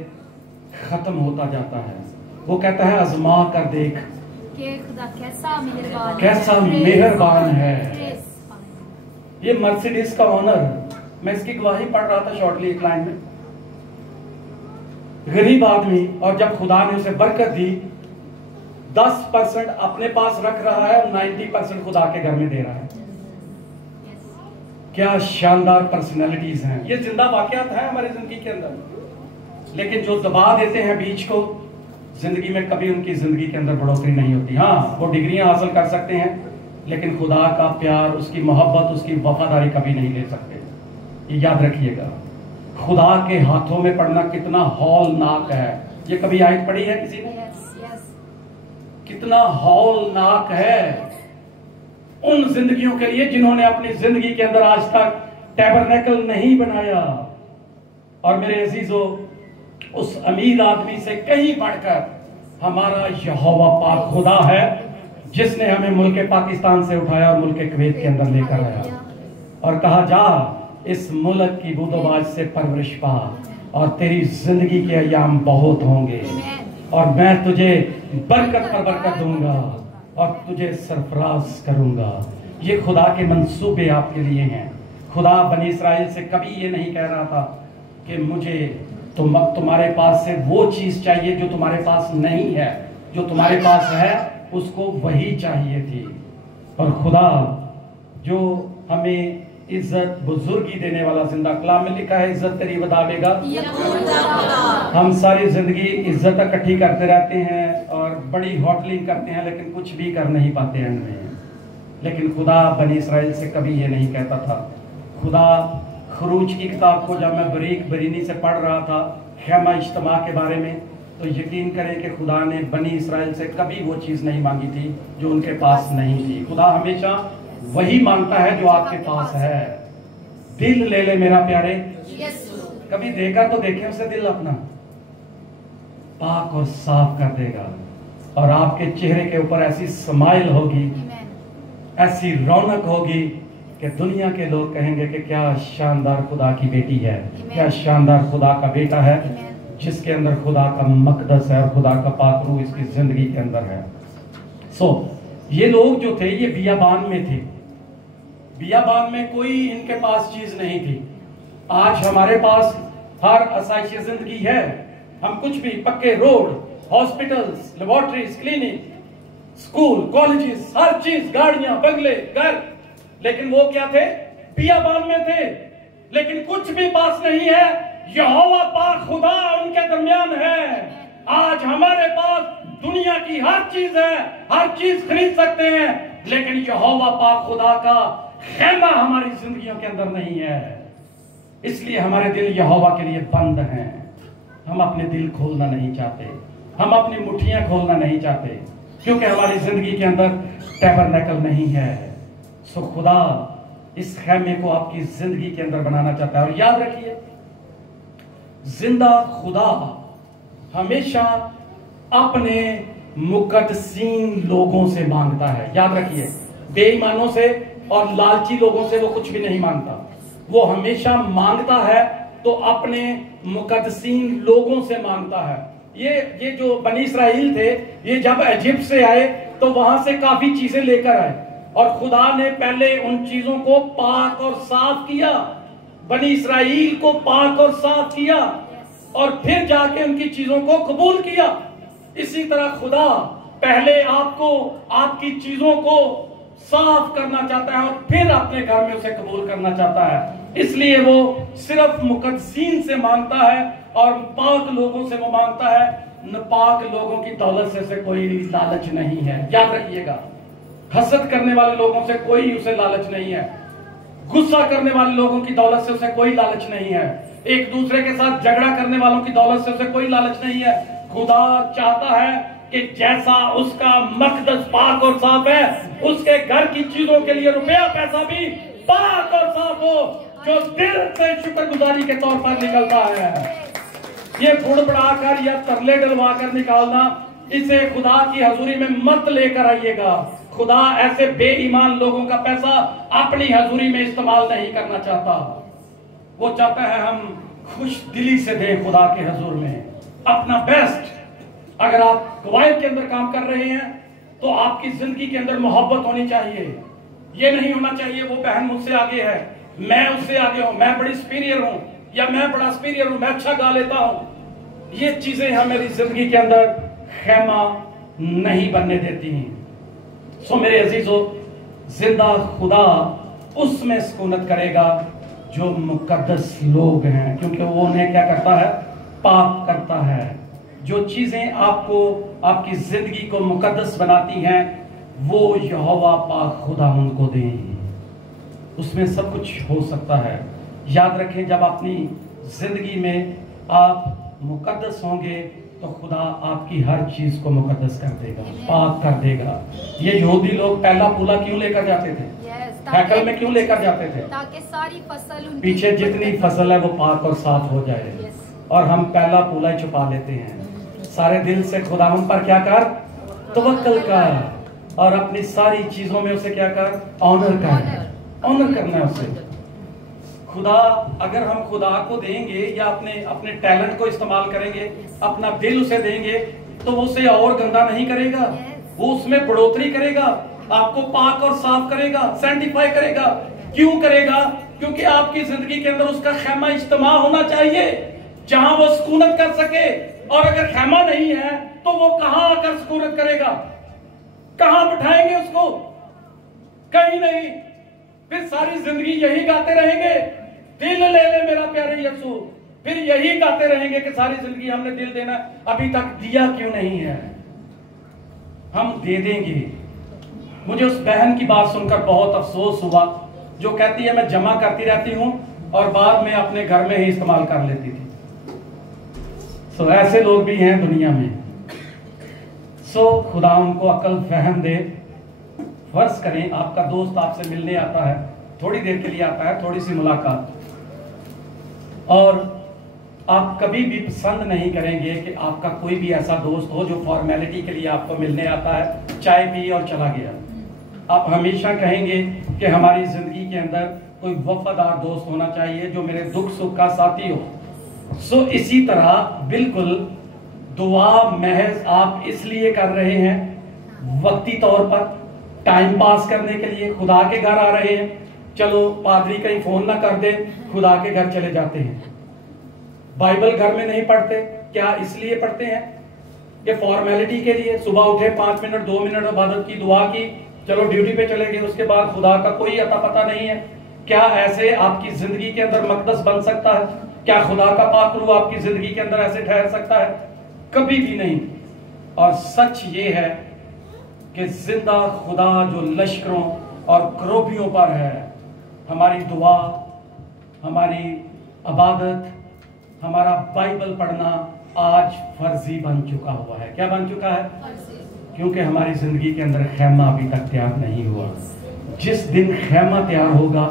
खत्म होता जाता है। वो कहता है आजमा कर देख कि खुदा कैसा मेहरबान है। ये मर्सिडीज का ऑनर, मैं इसकी गवाही पढ़ रहा था शॉर्टली एक लाइन में। गरीब आदमी, और जब खुदा ने उसे बरकत दी, 10% अपने पास रख रहा है और 90% खुदा के घर में दे रहा है। क्या शानदार पर्सनैलिटीज हैं। ये जिंदा वाकयात है हमारी जिंदगी के अंदर। लेकिन जो दबा देते हैं बीच को, जिंदगी में कभी उनकी जिंदगी के अंदर बढ़ोतरी नहीं होती। हाँ, वो डिग्रियां हासिल कर सकते हैं, लेकिन खुदा का प्यार, उसकी मोहब्बत, उसकी वफादारी कभी नहीं ले सकते। ये याद रखिएगा। खुदा के हाथों में पड़ना कितना हौलनाक है। ये कभी आयत पढ़ी है किसी ने? कितना हौलनाक है उन जिंदगियों के लिए जिन्होंने अपनी जिंदगी के अंदर आज तक टैबरनेकल नहीं बनाया। और मेरे अजीजों, उस अमीर आदमी से कहीं बढ़कर हमारा यहोवा पाक खुदा है, जिसने हमें मुल्क पाकिस्तान से उठाया और मुल्क कुवैत के अंदर लेकर आया और कहा जा इस मुल्क की बूदोबाज से परवरिश पा और तेरी जिंदगी के अयाम बहुत होंगे और मैं तुझे बरकत पर बरकत दूंगा और तुझे सरफराज करूंगा। ये खुदा के मंसूबे आपके लिए हैं। खुदा बनी इस्राइल से कभी ये नहीं कह रहा था कि मुझे तुम्हारे पास से वो चीज चाहिए जो तुम्हारे पास नहीं है। जो तुम्हारे पास है उसको वही चाहिए थी। और खुदा जो हमें इज्जत बुजुर्गी देने वाला, जिंदा कलाम में लिखा है इज्जत तेरी वदावेगा। हम सारी जिंदगी इज्जत इकट्ठी करते रहते हैं और बड़ी होटलिंग करते हैं, लेकिन कुछ भी कर नहीं पाते हैं हमें। लेकिन खुदा बनी इस्राइल से कभी ये नहीं कहता था। खुदा खरूज की किताब को जब मैं बरीक बरीनी से पढ़ रहा था खेमा इज्तिमा के बारे में, तो यकीन करें कि खुदा ने बनी इस्राइल से कभी वो चीज़ नहीं मांगी थी जो उनके पास नहीं थी। खुदा हमेशा वही मांगता है जो आपके पास है। दिल ले ले मेरा प्यारे, कभी देखा तो देखे उसे दिल अपना, पाक और साफ कर देगा और आपके चेहरे के ऊपर ऐसी स्माइल होगी, ऐसी रौनक होगी कि दुनिया के लोग कहेंगे कि क्या शानदार खुदा की बेटी है, क्या शानदार खुदा का बेटा है, जिसके अंदर खुदा का मकदस है और खुदा का पाक रूह इसकी जिंदगी के अंदर है। ये लोग जो थे ये बियाबान में थे। बियाबान में कोई इनके पास चीज नहीं थी। आज हमारे पास हर आसाइश जिंदगी है। हम कुछ भी, पक्के road, hospitals, laboratories, clinic, school, colleges, हर चीज, गाड़ियां, बंगले, घर, लेकिन वो क्या थे? बियाबान में थे। लेकिन कुछ भी पास नहीं है। यहोवा पाक खुदा उनके दरमियान है। आज हमारे पास दुनिया की हर चीज है, हर चीज खरीद सकते हैं, लेकिन यहोवा पाक खुदा का खेमा हमारी जिंदगियों के अंदर नहीं है। इसलिए हमारे दिल यहोवा के लिए बंद हैं। हम अपने दिल खोलना नहीं चाहते, हम अपनी मुट्ठियां खोलना नहीं चाहते, क्योंकि हमारी जिंदगी के अंदर टैबरनेकल नहीं है। सो खुदा इस खैमे को आपकी जिंदगी के अंदर बनाना चाहता है। और याद रखिए, जिंदा खुदा हमेशा अपने मुकद्दसीन लोगों से मांगता है। याद रखिए, बेईमानों से और लालची लोगों से वो कुछ भी नहीं मांगता। वो हमेशा मांगता है तो अपने मुकद्दसीन लोगों से मांगता है। ये जो बनी इस्राइल थे, ये जब इजिप्ट से आए तो वहां से काफी चीजें लेकर आए और खुदा ने पहले उन चीजों को पाक और साफ किया, बनी इस्राइल को पाक और साफ किया और फिर जाके उनकी चीजों को कबूल किया। इसी तरह खुदा पहले आपको आपकी चीजों को साफ करना चाहता है और फिर अपने घर में उसे कबूल करना चाहता है। इसलिए वो सिर्फ मुकद्दसीन से मांगता है और पाक लोगों से वो मांगता है। नापाक लोगों की दौलत से कोई लालच नहीं है। याद रखिएगा, हसद करने वाले लोगों से कोई उसे लालच नहीं है। गुस्सा करने वाले लोगों की दौलत से उसे कोई लालच नहीं है। एक दूसरे के साथ झगड़ा करने वालों की दौलत से उसे कोई लालच नहीं है। खुदा चाहता है कि जैसा उसका मकदस पाक और साफ है, उसके घर की चीजों के लिए रुपया पैसा भी पाक और साफ हो, जो दिल से शुक्रगुजारी के तौर पर निकलता है। ये बुड़बड़ाकर या तरले डलवा कर निकालना, इसे खुदा की हजूरी में मत लेकर आइएगा। खुदा ऐसे बेईमान लोगों का पैसा अपनी हजूरी में इस्तेमाल नहीं करना चाहता। वो चाहता है हम खुश दिली से दें खुदा के हजूर में अपना बेस्ट। अगर आप कवायद के अंदर काम कर रहे हैं तो आपकी जिंदगी के अंदर मोहब्बत होनी चाहिए। ये नहीं होना चाहिए वो बहन मुझसे आगे है, मैं उससे आगे हूं, मैं बड़ी सुपीरियर हूं या मैं बड़ा सुपीरियर हूं, मैं अच्छा गा लेता हूं। ये चीजें हमारी जिंदगी के अंदर खैमा नहीं बनने देती हैं। सो मेरे अजीजों, जिंदा खुदा उसमें सुकूनत करेगा जो मुकद्दस लोग हैं, क्योंकि वो उन्हें क्या करता है, पाक करता है। जो चीजें आपको आपकी जिंदगी को मुकद्दस बनाती हैं वो यहोवा पाक खुदा उनको दें। उसमें सब कुछ हो सकता है। याद रखें, जब अपनी जिंदगी में आप मुकद्दस होंगे तो खुदा आपकी हर चीज को मुकद्दस कर देगा, पाक कर देगा। ये यहूदी लोग पहला फूला क्यों लेकर जाते थे? हैकल में क्यों लेकर जाते थे? ताकि सारी फसल पीछे जितनी फसल है वो पाक और साफ हो जाए। और हम पहला फूला छुपा लेते हैं। सारे दिल से खुदा हम पर क्या कर, तवक्कल कर और अपनी सारी चीजों में उसे क्या कर, ऑनर कर। ऑनर करना है उसे। खुदा, अगर हम खुदा को देंगे या अपने टैलेंट को इस्तेमाल करेंगे, अपना दिल उसे देंगे, तो वो उसे और गंदा नहीं करेगा, वो उसमें बढ़ोतरी करेगा, आपको पाक और साफ करेगा, सैंटिफाई करेगा। क्यों करेगा? क्योंकि आपकी जिंदगी के अंदर उसका खैमा इज्तिमा होना चाहिए जहां वो सुकूनत कर सके। और अगर खैमा नहीं है तो वो कहां आकर सुकूनत करेगा? कहां बिठाएंगे उसको? कहीं नहीं। फिर सारी जिंदगी यही गाते रहेंगे, दिल ले ले मेरा प्यारे यीशु। फिर यही गाते रहेंगे कि सारी जिंदगी हमने दिल देना, अभी तक दिया क्यों नहीं है? हम दे देंगे। मुझे उस बहन की बात सुनकर बहुत अफसोस हुआ जो कहती है मैं जमा करती रहती हूं और बाद में अपने घर में ही इस्तेमाल कर लेती थी। सो ऐसे लोग भी हैं दुनिया में। सो खुदा उनको अकल फहम दे। फर्ज करें आपका दोस्त आपसे मिलने आता है, थोड़ी देर के लिए आता है, थोड़ी सी मुलाकात, और आप कभी भी पसंद नहीं करेंगे कि आपका कोई भी ऐसा दोस्त हो जो फॉर्मेलिटी के लिए आपको मिलने आता है, चाय पी और चला गया। आप हमेशा कहेंगे कि हमारी जिंदगी के अंदर कोई वफादार दोस्त होना चाहिए जो मेरे दुख सुख का साथी हो। सो इसी तरह बिल्कुल दुआ महज आप इसलिए कर रहे हैं वक्ती तौर पर, टाइम पास करने के लिए खुदा के घर आ रहे हैं। चलो पादरी कहीं फोन ना कर दे, खुदा के घर चले जाते हैं। बाइबल घर में नहीं पढ़ते, क्या इसलिए पढ़ते हैं कि फॉर्मेलिटी के लिए? सुबह उठे 5 मिनट 2 मिनट इबादत की, दुआ की, चलो ड्यूटी पे चले गए, उसके बाद खुदा का कोई अता पता नहीं है। क्या ऐसे आपकी जिंदगी के अंदर मकदस बन सकता है? क्या खुदा का पाक रूह आपकी जिंदगी के अंदर ऐसे ठहर सकता है? कभी भी नहीं। और सच ये है कि जिंदा खुदा जो लश्करों और करोबियों पर है, हमारी दुआ, हमारी इबादत, हमारा बाइबल पढ़ना आज फर्जी बन चुका हुआ है। क्या बन चुका है? क्योंकि हमारी जिंदगी के अंदर खैमा अभी तक तैयार नहीं हुआ। जिस दिन खैमा तैयार होगा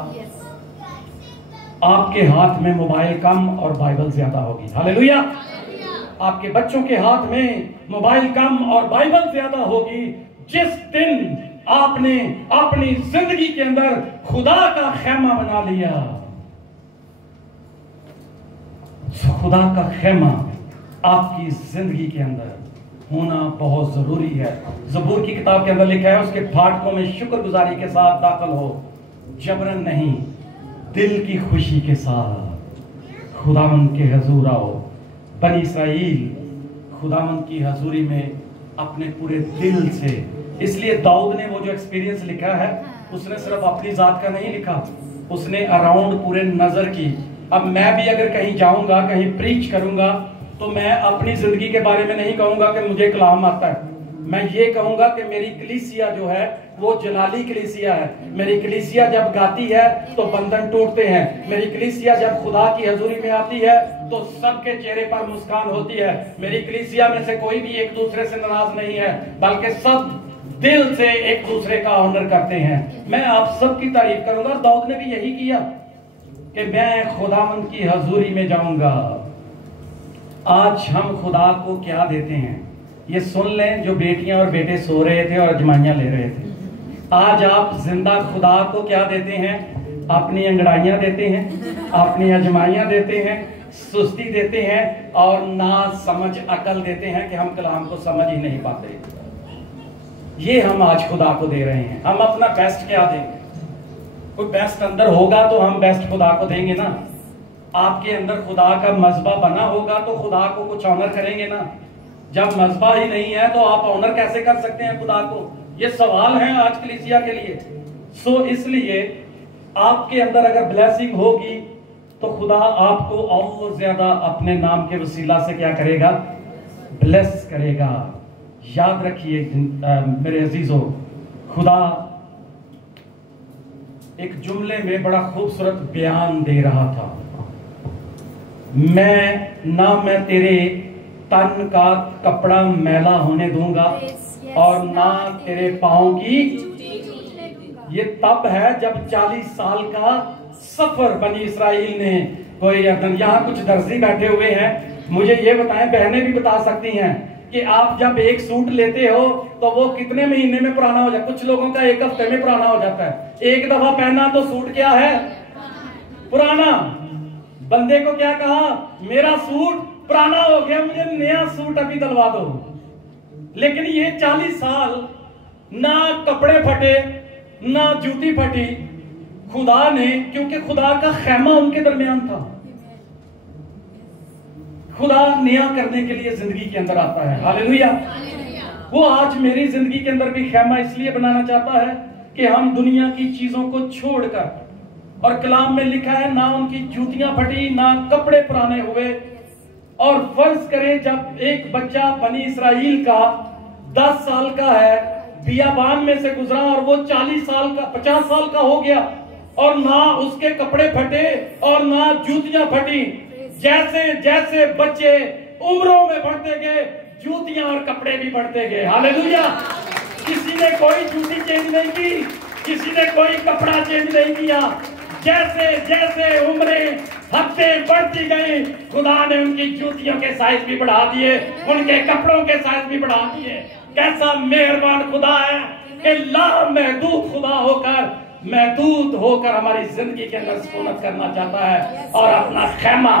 आपके हाथ में मोबाइल कम और बाइबल ज्यादा होगी। हालेलुया। आपके बच्चों के हाथ में मोबाइल कम और बाइबल ज्यादा होगी जिस दिन आपने अपनी जिंदगी के अंदर खुदा का खेमा बना लिया। खुदा का खेमा आपकी जिंदगी के अंदर होना बहुत जरूरी है। ज़बूर की किताब के अंदर लिखा है, उसके फाटकों में शुक्रगुजारी के साथ दाखिल हो, जबरन नहीं दिल की खुशी के साथ खुदावंद के हजूर आओ। बनी इस्राइल खुदावंद की हजूरी में अपने पूरे दिल से, इसलिए दाऊद ने वो जो एक्सपीरियंस लिखा है उसने सिर्फ अपनी जात का नहीं लिखा, उसने अराउंड पूरे नजर की। अब मैं भी अगर कहीं जाऊंगा, कहीं प्रीच करूंगा, तो मैं अपनी जिंदगी के बारे में नहीं कहूंगा कि मुझे कलाम आता है। मैं ये कहूंगा कि मेरी कलीसिया जो है वो जलाली कलीसिया है। मेरी कलीसिया जब गाती है तो बंधन टूटते हैं। मेरी कलीसिया जब खुदा की हजूरी में आती है तो सबके चेहरे पर मुस्कान होती है। मेरी कलीसिया में से कोई भी एक दूसरे से नाराज नहीं है, बल्कि सब दिल से एक दूसरे का ऑनर करते हैं। मैं आप सबकी तारीफ करूंगा। दाऊद ने भी यही किया कि मैं खुदावंद की हजूरी में जाऊंगा। आज हम खुदा को क्या देते हैं ये सुन लें। जो बेटियां और बेटे सो रहे थे और अजमाइयां ले रहे थे, आज आप जिंदा खुदा को क्या देते हैं? अपनी अंगड़ाइयां देते हैं, अपनी अजमाइयां देते हैं, सुस्ती देते हैं और ना समझ अकल देते हैं कि हम कलाम को समझ ही नहीं पाते। ये हम आज खुदा को दे रहे हैं। हम अपना बेस्ट क्या देंगे? कोई बेस्ट अंदर होगा तो हम बेस्ट खुदा को देंगे ना। आपके अंदर खुदा का मजबा बना होगा तो खुदा को कुछ ऑनर करेंगे ना। जब मजबा ही नहीं है तो आप ऑनर कैसे कर सकते हैं खुदा को? ये सवाल है आज कलीसिया के लिए। सो इसलिए आपके अंदर अगर ब्लेसिंग होगी तो खुदा आपको और ज्यादा अपने नाम के वसीला से क्या करेगा? ब्लेस करेगा। याद रखिए मेरे अजीजों, खुदा एक जुमले में बड़ा खूबसूरत बयान दे रहा था। मैं तेरे तन का कपड़ा मैला होने दूंगा और ना तेरे पांव की। ये तब है जब 40 साल का सफर बनी इस्राइल ने कोई। यहाँ कुछ दर्जी बैठे हुए हैं, मुझे ये बताएं, बहनें भी बता सकती हैं कि आप जब एक सूट लेते हो तो वो कितने महीने में पुराना हो जाता है? कुछ लोगों का 1 हफ्ते में पुराना हो जाता है। एक दफा पहना तो सूट क्या है? पुराना। बंदे को क्या कहा? मेरा सूट पुराना हो गया, मुझे नया सूट अभी दिलवा दो। लेकिन ये 40 साल ना कपड़े फटे ना जूती फटी। खुदा ने, क्योंकि खुदा का खेमा उनके दरमियान था। खुदा नया करने के लिए जिंदगी के अंदर आता है। हालेलुया। वो आज मेरी जिंदगी के अंदर भी खेमा इसलिए बनाना चाहता है कि हम दुनिया की चीजों को छोड़कर, और कलाम में लिखा है ना उनकी जूतियां फटी ना कपड़े पुराने हुए। और फर्ज करें जब एक बच्चा बनी इस्राइल का 10 साल का है, बियाबान में से गुजरा और वो 40 साल का 50 साल का हो गया और ना उसके कपड़े फटे और ना जूतियां फटी। जैसे जैसे बच्चे उम्रों में बढ़ते गए जूतियां और कपड़े भी बढ़ते गए। हालेलुया। किसी ने कोई जूती चेंज नहीं की, किसी ने कोई कपड़ा चेंज नहीं किया। जैसे जैसे उम्रें हफ्ते बढ़ती गई, खुदा ने उनकी जूतियों के साइज भी बढ़ा दिए, उनके कपड़ों के साइज भी बढ़ा दिए। कैसा मेहरबान खुदा है कि लामहदूद खुदा होकर महदूद होकर हमारी जिंदगी के अंदर सुकूनत करना चाहता है और अपना खेमा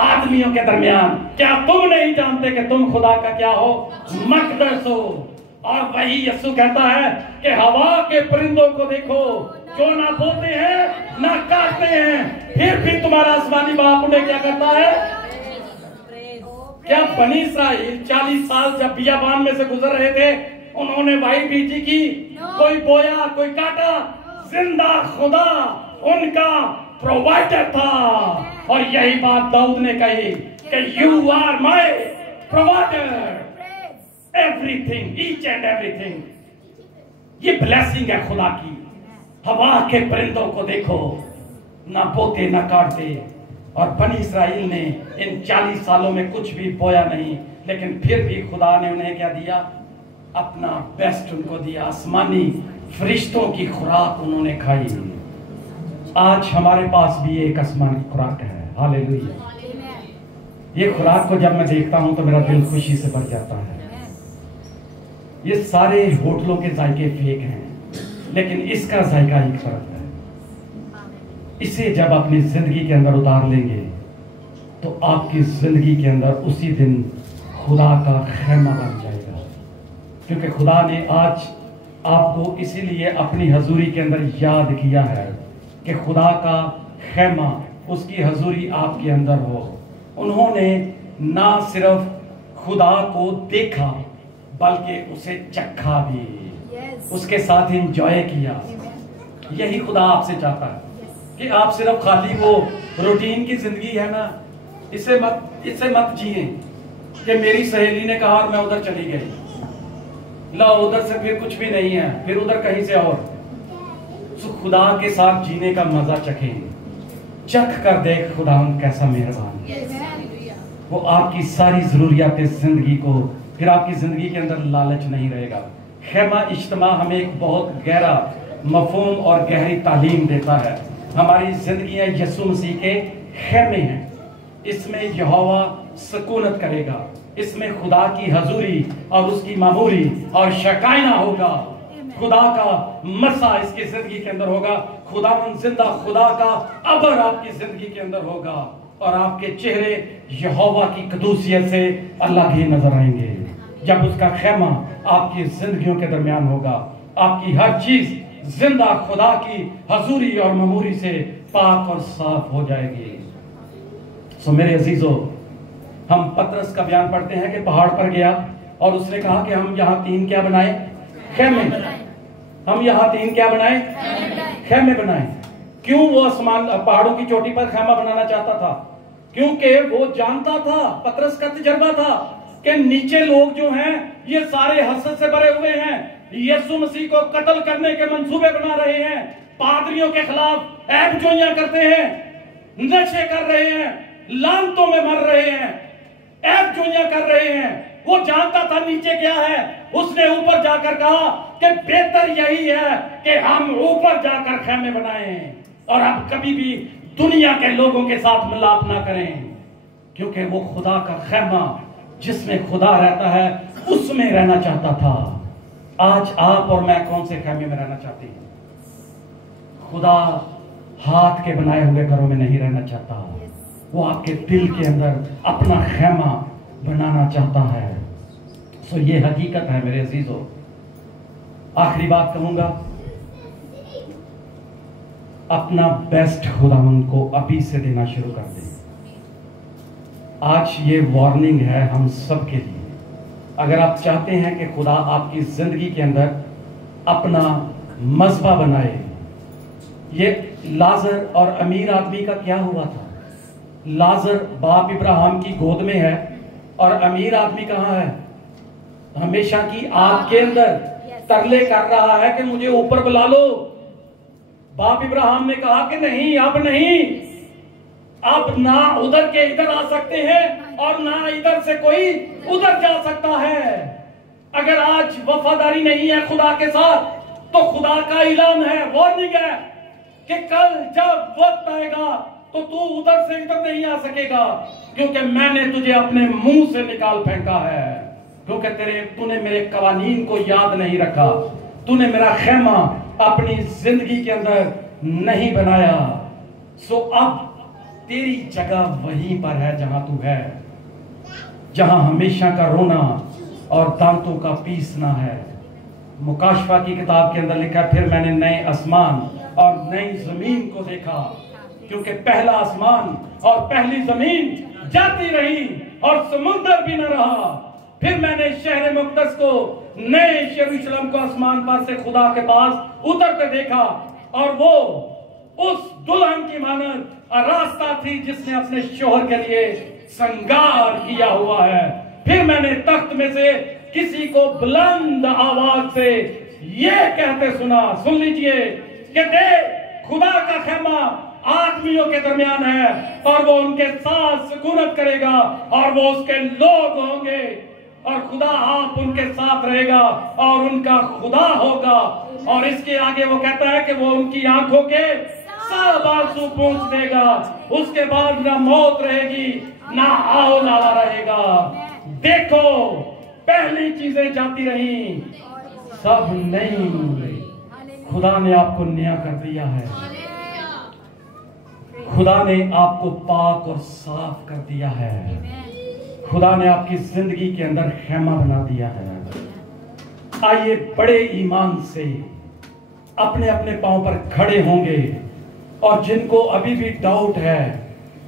आदमियों के दरमियान। क्या तुम नहीं जानते कि तुम खुदा का क्या हो? मकदस हो। और वही यीशु कहता है कि हवा के परिंदों को देखो, जो ना बोते हैं ना काटते हैं, फिर भी तुम्हारा आसमानी बाप उन्हें क्या करता है? क्या बनी इस्राइल 40 साल जब बियाबान में से गुजर रहे थे, उन्होंने वाई बीजी की? कोई बोया कोई काटा? जिंदा खुदा उनका प्रोवाइडर था। और यही बात दाऊद ने कही कि you are my provider, everything, each and everything. ये ब्लेसिंग है खुदा की। हवा के परिंदों को देखो, ना बोते ना काटते। और बनी इस्राइल ने इन 40 सालों में कुछ भी बोया नहीं, लेकिन फिर भी खुदा ने उन्हें क्या दिया? अपना बेस्ट उनको दिया। आसमानी फरिश्तों की खुराक उन्होंने खाई। आज हमारे पास भी एक आसमानी खुराक है। हालेलुया। ये खुराक को जब मैं देखता हूं तो मेरा दिल खुशी से भर जाता है। ये सारे होटलों के जायके फेक हैं, लेकिन इसका जायका एक फर्क है। इसे जब अपनी जिंदगी के अंदर उतार लेंगे तो आपकी जिंदगी के अंदर उसी दिन खुदा का खैमा बन जाएगा। क्योंकि खुदा ने आज आपको इसीलिए अपनी हजूरी के अंदर याद किया है कि खुदा का खैमा, उसकी हजूरी आपके अंदर हो। उन्होंने ना सिर्फ खुदा को देखा बल्कि उसे चखा भी, उसके साथ एंजॉय किया। यही खुदा आपसे चाहता है कि आप सिर्फ खाली वो रूटीन की जिंदगी है ना, इससे मत जिए कि मेरी सहेली ने कहा और मैं उधर चली गई, ला उधर से फिर कुछ भी नहीं है, फिर उधर कहीं से और। तो खुदा के साथ जीने का मजा चखें, चख कर देख खुदा कैसा मेहरबान है। वो आपकी सारी जरूरियातें जिंदगी को, फिर आपकी जिंदगी के अंदर लालच नहीं रहेगा। खैमा इज्तिमा हमें एक बहुत गहरा मफहूम और गहरी तालीम देता है। हमारी जिंदगियां यीशु मसीह के खैमे हैं। इसमें यहोवा सुकूनत करेगा, इसमें खुदा की हजूरी और उसकी मामूरी और शकायना होगा। खुदा का मसा इसकी जिंदगी के अंदर होगा। खुदा जिंदा खुदा का अबर आपकी जिंदगी के अंदर होगा और आपके चेहरे यहोवा की कदूसियत से अलग ही नजर आएंगे। जब उसका खैमा आपकी जिंदगियों के दरमियान होगा, आपकी हर चीज जिंदा खुदा की हजूरी और ममूरी से पाक और साफ हो जाएगी। सो मेरे अजीजों, हम पतरस का बयान पढ़ते हैं कि पहाड़ पर गया और उसने कहा कि हम यहाँ 3 क्या बनाए? खैमे। हम यहाँ 3 क्या बनाए? खैमे बनाए। क्यों वो आसमान पहाड़ों की चोटी पर खैमा बनाना चाहता था? क्योंकि वो जानता था, पतरस का तजर्बा था कि नीचे लोग जो हैं ये सारे हसद से भरे हुए हैं, यीशु मसीह को कत्ल करने के मंसूबे बना रहे हैं, पादरियों के खिलाफ ऐबजोइयां करते हैं, नशे कर रहे हैं, लानतों में मर रहे हैं, ऐबजोइयां कर रहे हैं। वो जानता था नीचे क्या है। उसने ऊपर जाकर कहा कि बेहतर यही है कि हम ऊपर जाकर खैमे बनाएं और अब कभी भी दुनिया के लोगों के साथ मिलाप ना करें, क्योंकि वो खुदा का खैमा जिसमें खुदा रहता है उसमें रहना चाहता था। आज आप और मैं कौन से खैमे में रहना चाहते हैं? खुदा हाथ के बनाए हुए घरों में नहीं रहना चाहता, वो आपके दिल के अंदर अपना खैमा बनाना चाहता है। सो ये हकीकत है मेरे अजीजों। आखिरी बात कहूंगा, अपना बेस्ट खुदावंद को अभी से देना शुरू कर दें। आज ये वार्निंग है हम सब के लिए। अगर आप चाहते हैं कि खुदा आपकी जिंदगी के अंदर अपना मजबा बनाए। ये लाजर और अमीर आदमी का क्या हुआ था? लाजर बाप इब्राहिम की गोद में है और अमीर आदमी कहां है? हमेशा की आग के अंदर तरले कर रहा है कि मुझे ऊपर बुला लो। बाप इब्राहिम ने कहा कि नहीं, अब नहीं, अब ना उधर के इधर आ सकते हैं और ना इधर से कोई उधर जा सकता है। अगर आज वफादारी नहीं है खुदा के साथ तो खुदा का ऐलान है, वार्निंग है कि कल जब वक्त आएगा तो तू उधर से इधर नहीं आ सकेगा, क्योंकि मैंने तुझे अपने मुंह से निकाल फेंका है। क्योंकि तूने मेरे कवानीन को याद नहीं रखा, तूने मेरा खैमा अपनी जिंदगी के अंदर नहीं बनाया। सो अब तेरी जगह वहीं पर है जहां तू है, जहां हमेशा का रोना और दांतों का पीसना है। मुकाशफा की किताब के अंदर लिखा, फिर मैंने नए आसमान और नई जमीन को देखा, क्योंकि पहला आसमान और पहली जमीन जाती रही और समुद्र भी न रहा। फिर मैंने शहर मुक़द्दस को, नए यरूशलेम को आसमान पर से खुदा के पास उतरते देखा और वो उस दुल्हन की मानद रास्ता थी जिसने अपने शोहर के लिए श्रृंगार किया हुआ है। फिर मैंने तख्त में से किसी को बुलंद आवाज से ये कहते सुना, सुन लीजिए, कि देख खुदा का खैमा आदमियों के दरमियान है और वो उनके साथ सुकूनत करेगा और वो उसके लोग होंगे और खुदा आप उनके साथ रहेगा और उनका खुदा होगा। और इसके आगे वो कहता है कि वो उनकी आंखों के सब आंसू पोंछ देगा। उसके बाद ना मौत रहेगी, ना आओ नाला रहेगा। देखो पहली चीजें जाती रही, सब नई। खुदा ने आपको नया कर दिया है। खुदा ने आपको पाक और साफ कर दिया है। खुदा ने आपकी जिंदगी के अंदर खेमा बना दिया है। आइए बड़े ईमान से अपने अपने पांव पर खड़े होंगे, और जिनको अभी भी डाउट है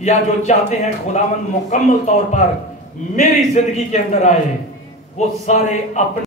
या जो चाहते हैं खुदावंद मुकम्मल तौर पर मेरी जिंदगी के अंदर आए, वो सारे अपने